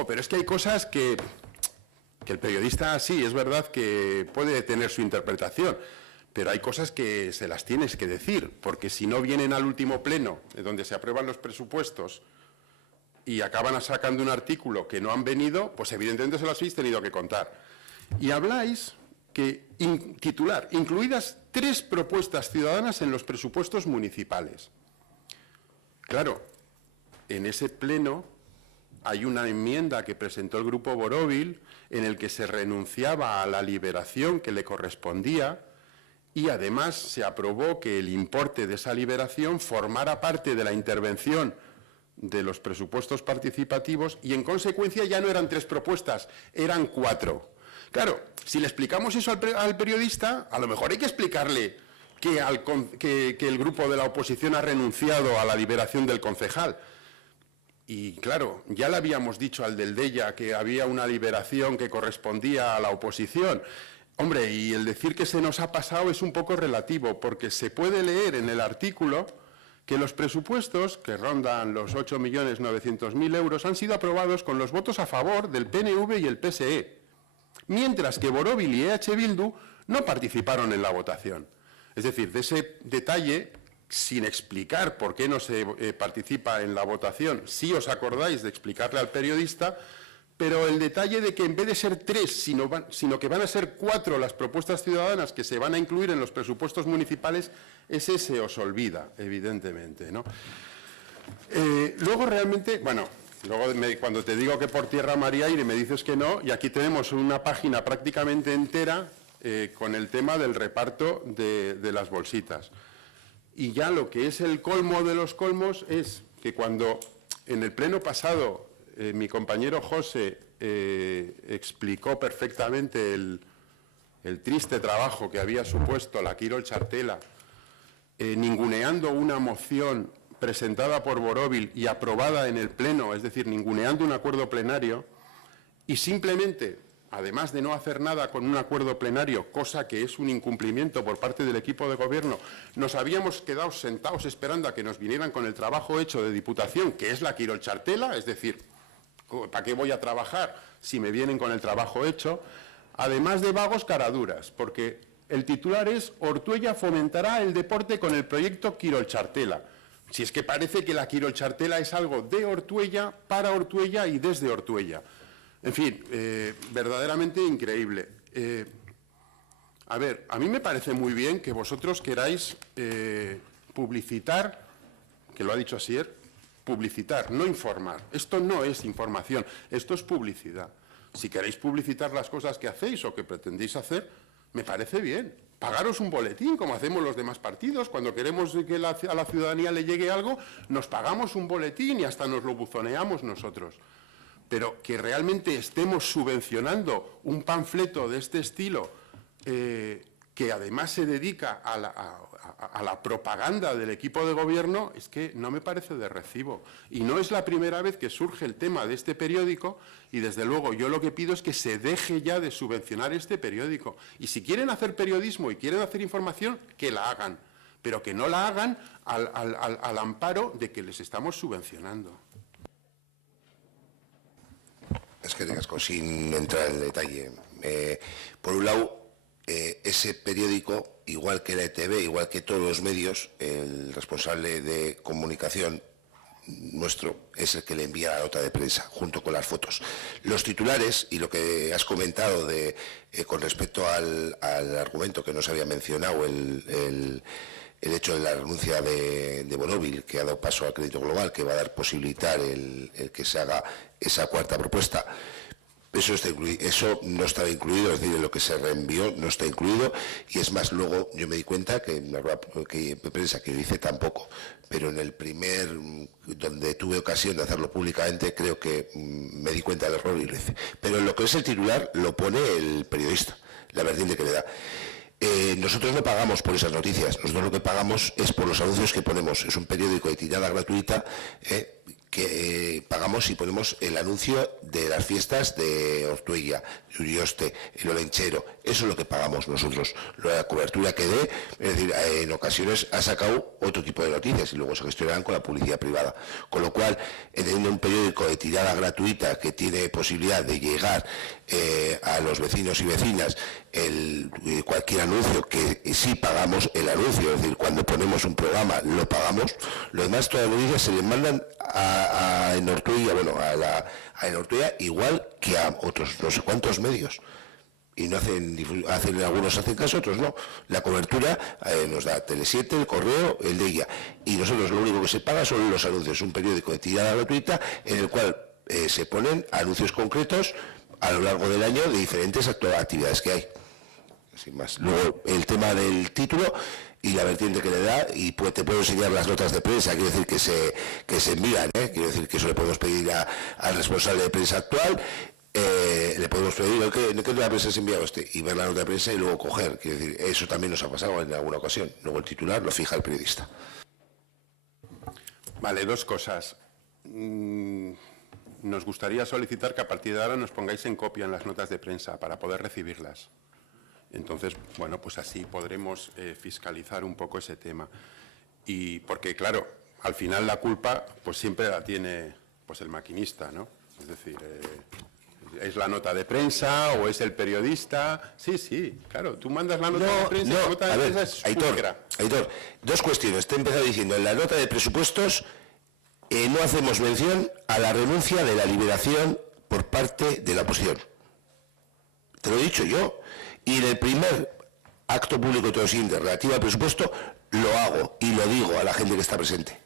Pero es que hay cosas que el periodista sí, es verdad que puede tener su interpretación, pero hay cosas que se las tienes que decir, porque si no vienen al último pleno, donde se aprueban los presupuestos, y acaban sacando un artículo que no han venido, pues evidentemente se las habéis tenido que contar. Y habláis titular, incluidas 3 propuestas ciudadanas en los presupuestos municipales. Claro, en ese pleno hay una enmienda que presentó el Grupo Borovil en el que se renunciaba a la liberación que le correspondía y además se aprobó que el importe de esa liberación formara parte de la intervención de los presupuestos participativos y en consecuencia ya no eran 3 propuestas, eran 4. Claro, si le explicamos eso al periodista, a lo mejor hay que explicarle que el grupo de la oposición ha renunciado a la liberación del concejal. Y claro, ya le habíamos dicho al del Deia que había una liberación que correspondía a la oposición. Hombre, y el decir que se nos ha pasado es un poco relativo, porque se puede leer en el artículo que los presupuestos, que rondan los 8.900.000 euros, han sido aprobados con los votos a favor del PNV y el PSE, mientras que Borovil y EH Bildu no participaron en la votación. Es decir, de ese detalle, sin explicar por qué no se participa en la votación, sí os acordáis de explicarle al periodista, pero el detalle de que en vez de ser 3, sino que van a ser 4 las propuestas ciudadanas que se van a incluir en los presupuestos municipales, ese se os olvida, evidentemente, ¿no? Luego realmente, bueno, luego cuando te digo que por tierra, mar y aire me dices que no, y aquí tenemos una página prácticamente entera con el tema del reparto de las bolsitas. Y ya lo que es el colmo de los colmos es que cuando en el pleno pasado mi compañero José explicó perfectamente el triste trabajo que había supuesto la Quirol Chartela, ninguneando una moción presentada por Borovil y aprobada en el pleno, es decir, ninguneando un acuerdo plenario, y simplemente, además de no hacer nada con un acuerdo plenario, cosa que es un incumplimiento por parte del equipo de gobierno, nos habíamos quedado sentados esperando a que nos vinieran con el trabajo hecho de Diputación, que es la Quirol Chartela, es decir, ¿para qué voy a trabajar si me vienen con el trabajo hecho? Además de vagos, caraduras, porque el titular es Ortuella fomentará el deporte con el proyecto Quirol Chartela. Si es que parece que la Quirol Chartela es algo de Ortuella, para Ortuella y desde Ortuella. En fin, verdaderamente increíble. A ver, a mí me parece muy bien que vosotros queráis publicitar, que lo ha dicho Asier, publicitar, no informar. Esto no es información, esto es publicidad. Si queréis publicitar las cosas que hacéis o que pretendéis hacer, me parece bien. Pagaros un boletín, como hacemos los demás partidos. Cuando queremos que a la ciudadanía le llegue algo, nos pagamos un boletín y hasta nos lo buzoneamos nosotros. Pero que realmente estemos subvencionando un panfleto de este estilo, que además se dedica a la propaganda del equipo de gobierno, es que no me parece de recibo. Y no es la primera vez que surge el tema de este periódico, y desde luego yo lo que pido es que se deje ya de subvencionar este periódico. Y si quieren hacer periodismo y quieren hacer información, que la hagan, pero que no la hagan al amparo de que les estamos subvencionando. Es que tengas sin entrar en detalle. Por un lado, ese periódico, igual que la ETV, igual que todos los medios, el responsable de comunicación nuestro es el que le envía la nota de prensa, junto con las fotos. Los titulares, y lo que has comentado con respecto al argumento que nos había mencionado, el hecho de la renuncia de Borovil, que ha dado paso al crédito global, que va a dar posibilitar el que se haga esa cuarta propuesta, eso no estaba incluido, es decir, en lo que se reenvió no está incluido, y es más, luego yo me di cuenta que en la prensa que dice tampoco, pero en el primer, donde tuve ocasión de hacerlo públicamente, creo que me di cuenta del error y lo hice. Pero en lo que es el titular lo pone el periodista, la vertiente que le da. Nosotros no pagamos por esas noticias, nosotros lo que pagamos es por los anuncios que ponemos. Es un periódico de tirada gratuita que pagamos y ponemos el anuncio de las fiestas de Ortuella, de Urioste, el Olenchero. Eso es lo que pagamos nosotros. La cobertura que dé, es decir, en ocasiones ha sacado otro tipo de noticias y luego se gestionarán con la publicidad privada. Con lo cual, teniendo un periódico de tirada gratuita que tiene posibilidad de llegar a los vecinos y vecinas cualquier anuncio, que sí pagamos el anuncio, es decir, cuando ponemos un programa lo pagamos, lo demás todas las noticias se les mandan a Ortuella, bueno, a Ortuella, igual que a otros no sé cuántos medios. y no algunos hacen caso, otros no. La cobertura nos da Tele7, el Correo, el Deia, y nosotros lo único que se paga son los anuncios, un periódico de tirada gratuita en el cual se ponen anuncios concretos a lo largo del año de diferentes actividades que hay. Sin más. Luego, el tema del título y la vertiente que le da, y te puedo enseñar las notas de prensa, quiero decir que se envían, quiero decir que eso le podemos pedir al responsable de prensa actual, le podemos pedir ¿en qué nota de prensa se envía usted? Y ver la nota de prensa y luego coger, quiero decir, eso también nos ha pasado en alguna ocasión. Luego el titular lo fija el periodista. Vale, dos cosas. Nos gustaría solicitar que a partir de ahora nos pongáis en copia en las notas de prensa para poder recibirlas. Entonces, bueno, pues así podremos fiscalizar un poco ese tema. Y porque, claro, al final la culpa pues siempre la tiene pues el maquinista, ¿no? Es decir, ¿es la nota de prensa o es el periodista? Sí, claro, tú mandas la nota de prensa y la nota de prensa es pública. Aitor, dos cuestiones. Te he empezado diciendo, en la nota de presupuestos no hacemos mención a la renuncia de la liberación por parte de la oposición. Te lo he dicho yo. Y en el primer acto público todo siguiente relativo al presupuesto, lo hago y lo digo a la gente que está presente.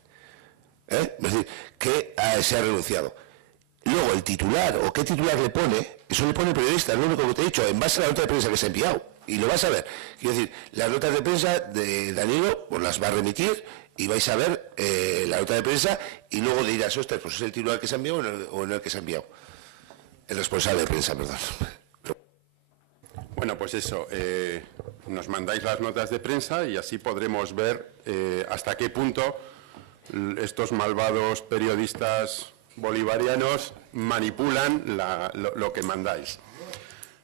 Es decir, que se ha renunciado. Luego, el titular, o qué titular le pone, eso le pone el periodista, es lo único que te he dicho, en base a la nota de prensa que se ha enviado. Y lo vas a ver. Quiero decir, las notas de prensa de Danilo os las va a remitir y vais a ver la nota de prensa y luego dirás, ostras, pues es el titular que se ha enviado o no el que se ha enviado. El responsable de prensa, perdón. Bueno, pues eso, nos mandáis las notas de prensa y así podremos ver hasta qué punto estos malvados periodistas bolivarianos manipulan lo que mandáis.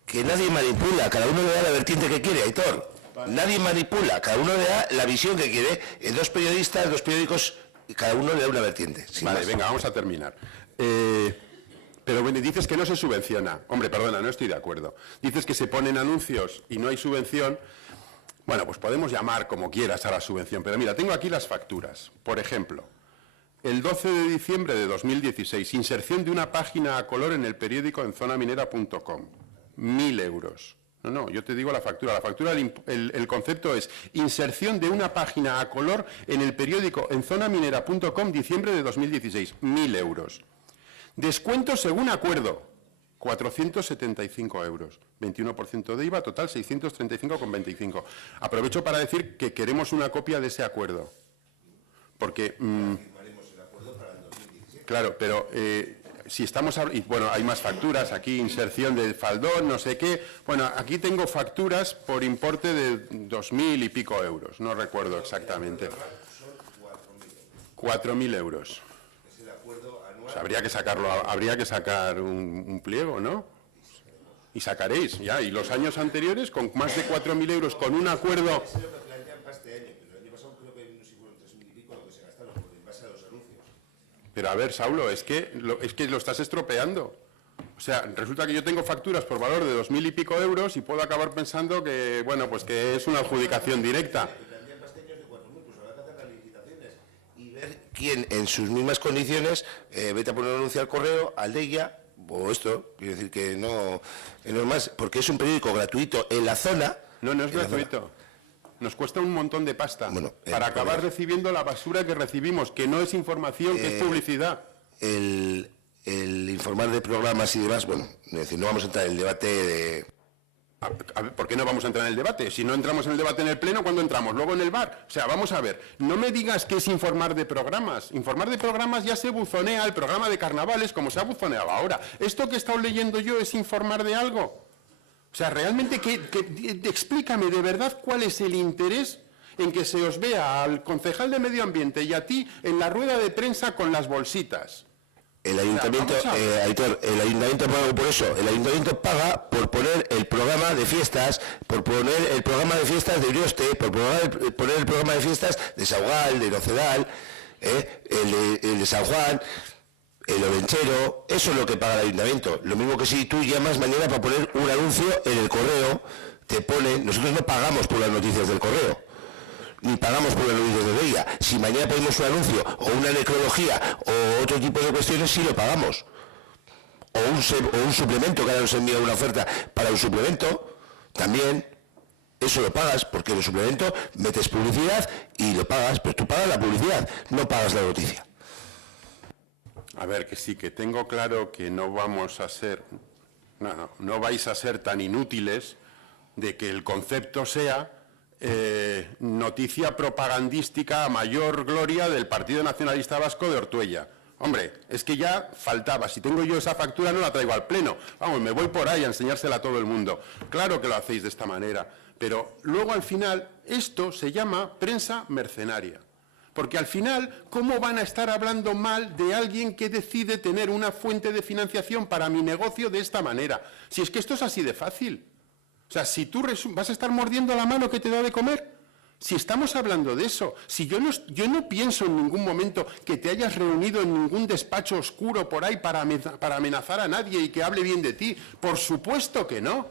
Que nadie manipula, cada uno le da la vertiente que quiere, Aitor. Nadie manipula, cada uno le da la visión que quiere. Dos periodistas, dos periódicos, cada uno le da una vertiente. Vale, venga, vamos a terminar. Pero bueno, dices que no se subvenciona. Hombre, perdona, no estoy de acuerdo. Dices que se ponen anuncios y no hay subvención. Bueno, pues podemos llamar como quieras a la subvención. Pero mira, tengo aquí las facturas. Por ejemplo, el 12 de diciembre de 2016, inserción de una página a color en el periódico en zonaminera.com. 1.000 euros. No, yo te digo la factura. La factura, el concepto es inserción de una página a color en el periódico en zonaminera.com, diciembre de 2016. 1.000 euros. Descuento según acuerdo, 475 euros, 21% de IVA, total 635,25. Aprovecho para decir que queremos una copia de ese acuerdo, porque, claro, pero si estamos, y bueno, hay más facturas, aquí inserción del faldón, no sé qué, bueno, aquí tengo facturas por importe de 2.000 y pico euros, no recuerdo exactamente. 4.000 euros. Pues habría que sacar un pliego, ¿no? Y sacaréis, ya, y los años anteriores, con más de 4.000 euros, con un acuerdo... Pero a ver, Saulo, es que lo estás estropeando. O sea, resulta que yo tengo facturas por valor de 2.000 y pico euros y puedo acabar pensando que, bueno, pues que es una adjudicación directa. Quien en sus mismas condiciones vete a poner un anuncio al Correo, al Deia, o esto, quiero decir que no es más, porque es un periódico gratuito en la zona. No es gratuito. Nos cuesta un montón de pasta para acabar recibiendo la basura que recibimos, que no es información, que es publicidad. El informar de programas y demás, bueno, es decir, no vamos a entrar en el debate de... A ver, ¿por qué no vamos a entrar en el debate? Si no entramos en el debate en el Pleno, ¿cuándo entramos? ¿Luego en el bar? O sea, vamos a ver, no me digas que es informar de programas. Informar de programas ya se buzonea, el programa de carnavales, como se ha buzoneado ahora. ¿Esto que he estado leyendo yo es informar de algo? O sea, realmente, explícame de verdad cuál es el interés en que se os vea al concejal de Medio Ambiente y a ti en la rueda de prensa con las bolsitas. El ayuntamiento, Aitor, el ayuntamiento paga por eso. El ayuntamiento paga por poner el programa de fiestas, por poner el programa de fiestas de Urioste, por poner el programa de fiestas de Saugal, de Nocedal, el de San Juan, el Olenchero. Eso es lo que paga el ayuntamiento. Lo mismo que si tú llamas mañana para poner un anuncio en el Correo, te ponen. Nosotros no pagamos por las noticias del Correo, ni pagamos por el anuncio de Deia. Si mañana pedimos un anuncio o una necrología o otro tipo de cuestiones, sí lo pagamos. O un suplemento, que ahora nos envía una oferta para un suplemento. también eso lo pagas, porque en el suplemento metes publicidad y lo pagas, pero tú pagas la publicidad, no pagas la noticia. A ver, que sí, que tengo claro que no vamos a ser, no vais a ser tan inútiles de que el concepto sea noticia propagandística a mayor gloria del Partido Nacionalista Vasco de Ortuella. Hombre, es que ya faltaba. Si tengo yo esa factura no la traigo al pleno. Vamos, me voy por ahí a enseñársela a todo el mundo. Claro que lo hacéis de esta manera. Pero luego al final esto se llama prensa mercenaria. Porque al final, ¿cómo van a estar hablando mal de alguien que decide tener una fuente de financiación para mi negocio de esta manera? Si es que esto es así de fácil. O sea, si tú vas a estar mordiendo la mano que te da de comer, si estamos hablando de eso, si yo no pienso en ningún momento que te hayas reunido en ningún despacho oscuro por ahí para amenazar a nadie y que hable bien de ti, por supuesto que no.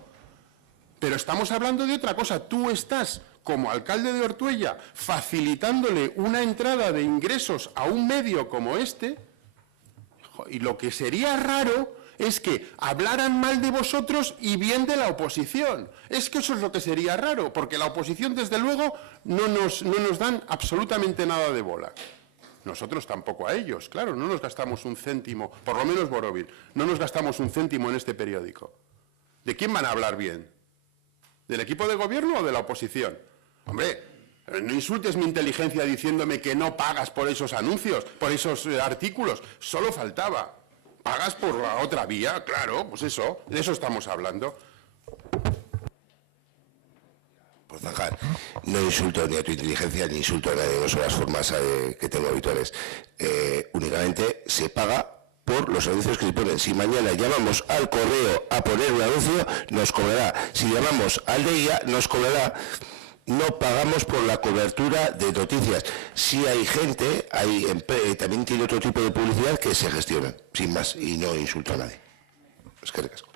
Pero estamos hablando de otra cosa. Tú estás, como alcalde de Ortuella, facilitándole una entrada de ingresos a un medio como este, y lo que sería raro es que hablaran mal de vosotros y bien de la oposición. Es que eso es lo que sería raro, porque la oposición, desde luego, no nos dan absolutamente nada de bola. Nosotros tampoco a ellos, claro, no nos gastamos un céntimo, por lo menos Borovil, no nos gastamos un céntimo en este periódico. ¿De quién van a hablar bien? ¿Del equipo de gobierno o de la oposición? Hombre, no insultes mi inteligencia diciéndome que no pagas por esos anuncios, por esos artículos, solo faltaba. ¿Pagas por la otra vía? Claro, pues eso, de eso estamos hablando. Por zanjar, no insulto ni a tu inteligencia ni insulto a nadie, no son las formas que tengo habituales. Únicamente se paga por los anuncios que se ponen. Si mañana llamamos al correo a poner un anuncio, nos cobrará. Si llamamos al de ella, nos cobrará. No pagamos por la cobertura de noticias. Si hay gente, también tiene otro tipo de publicidad que se gestiona, sin más, y no insulto a nadie. Es que recasco.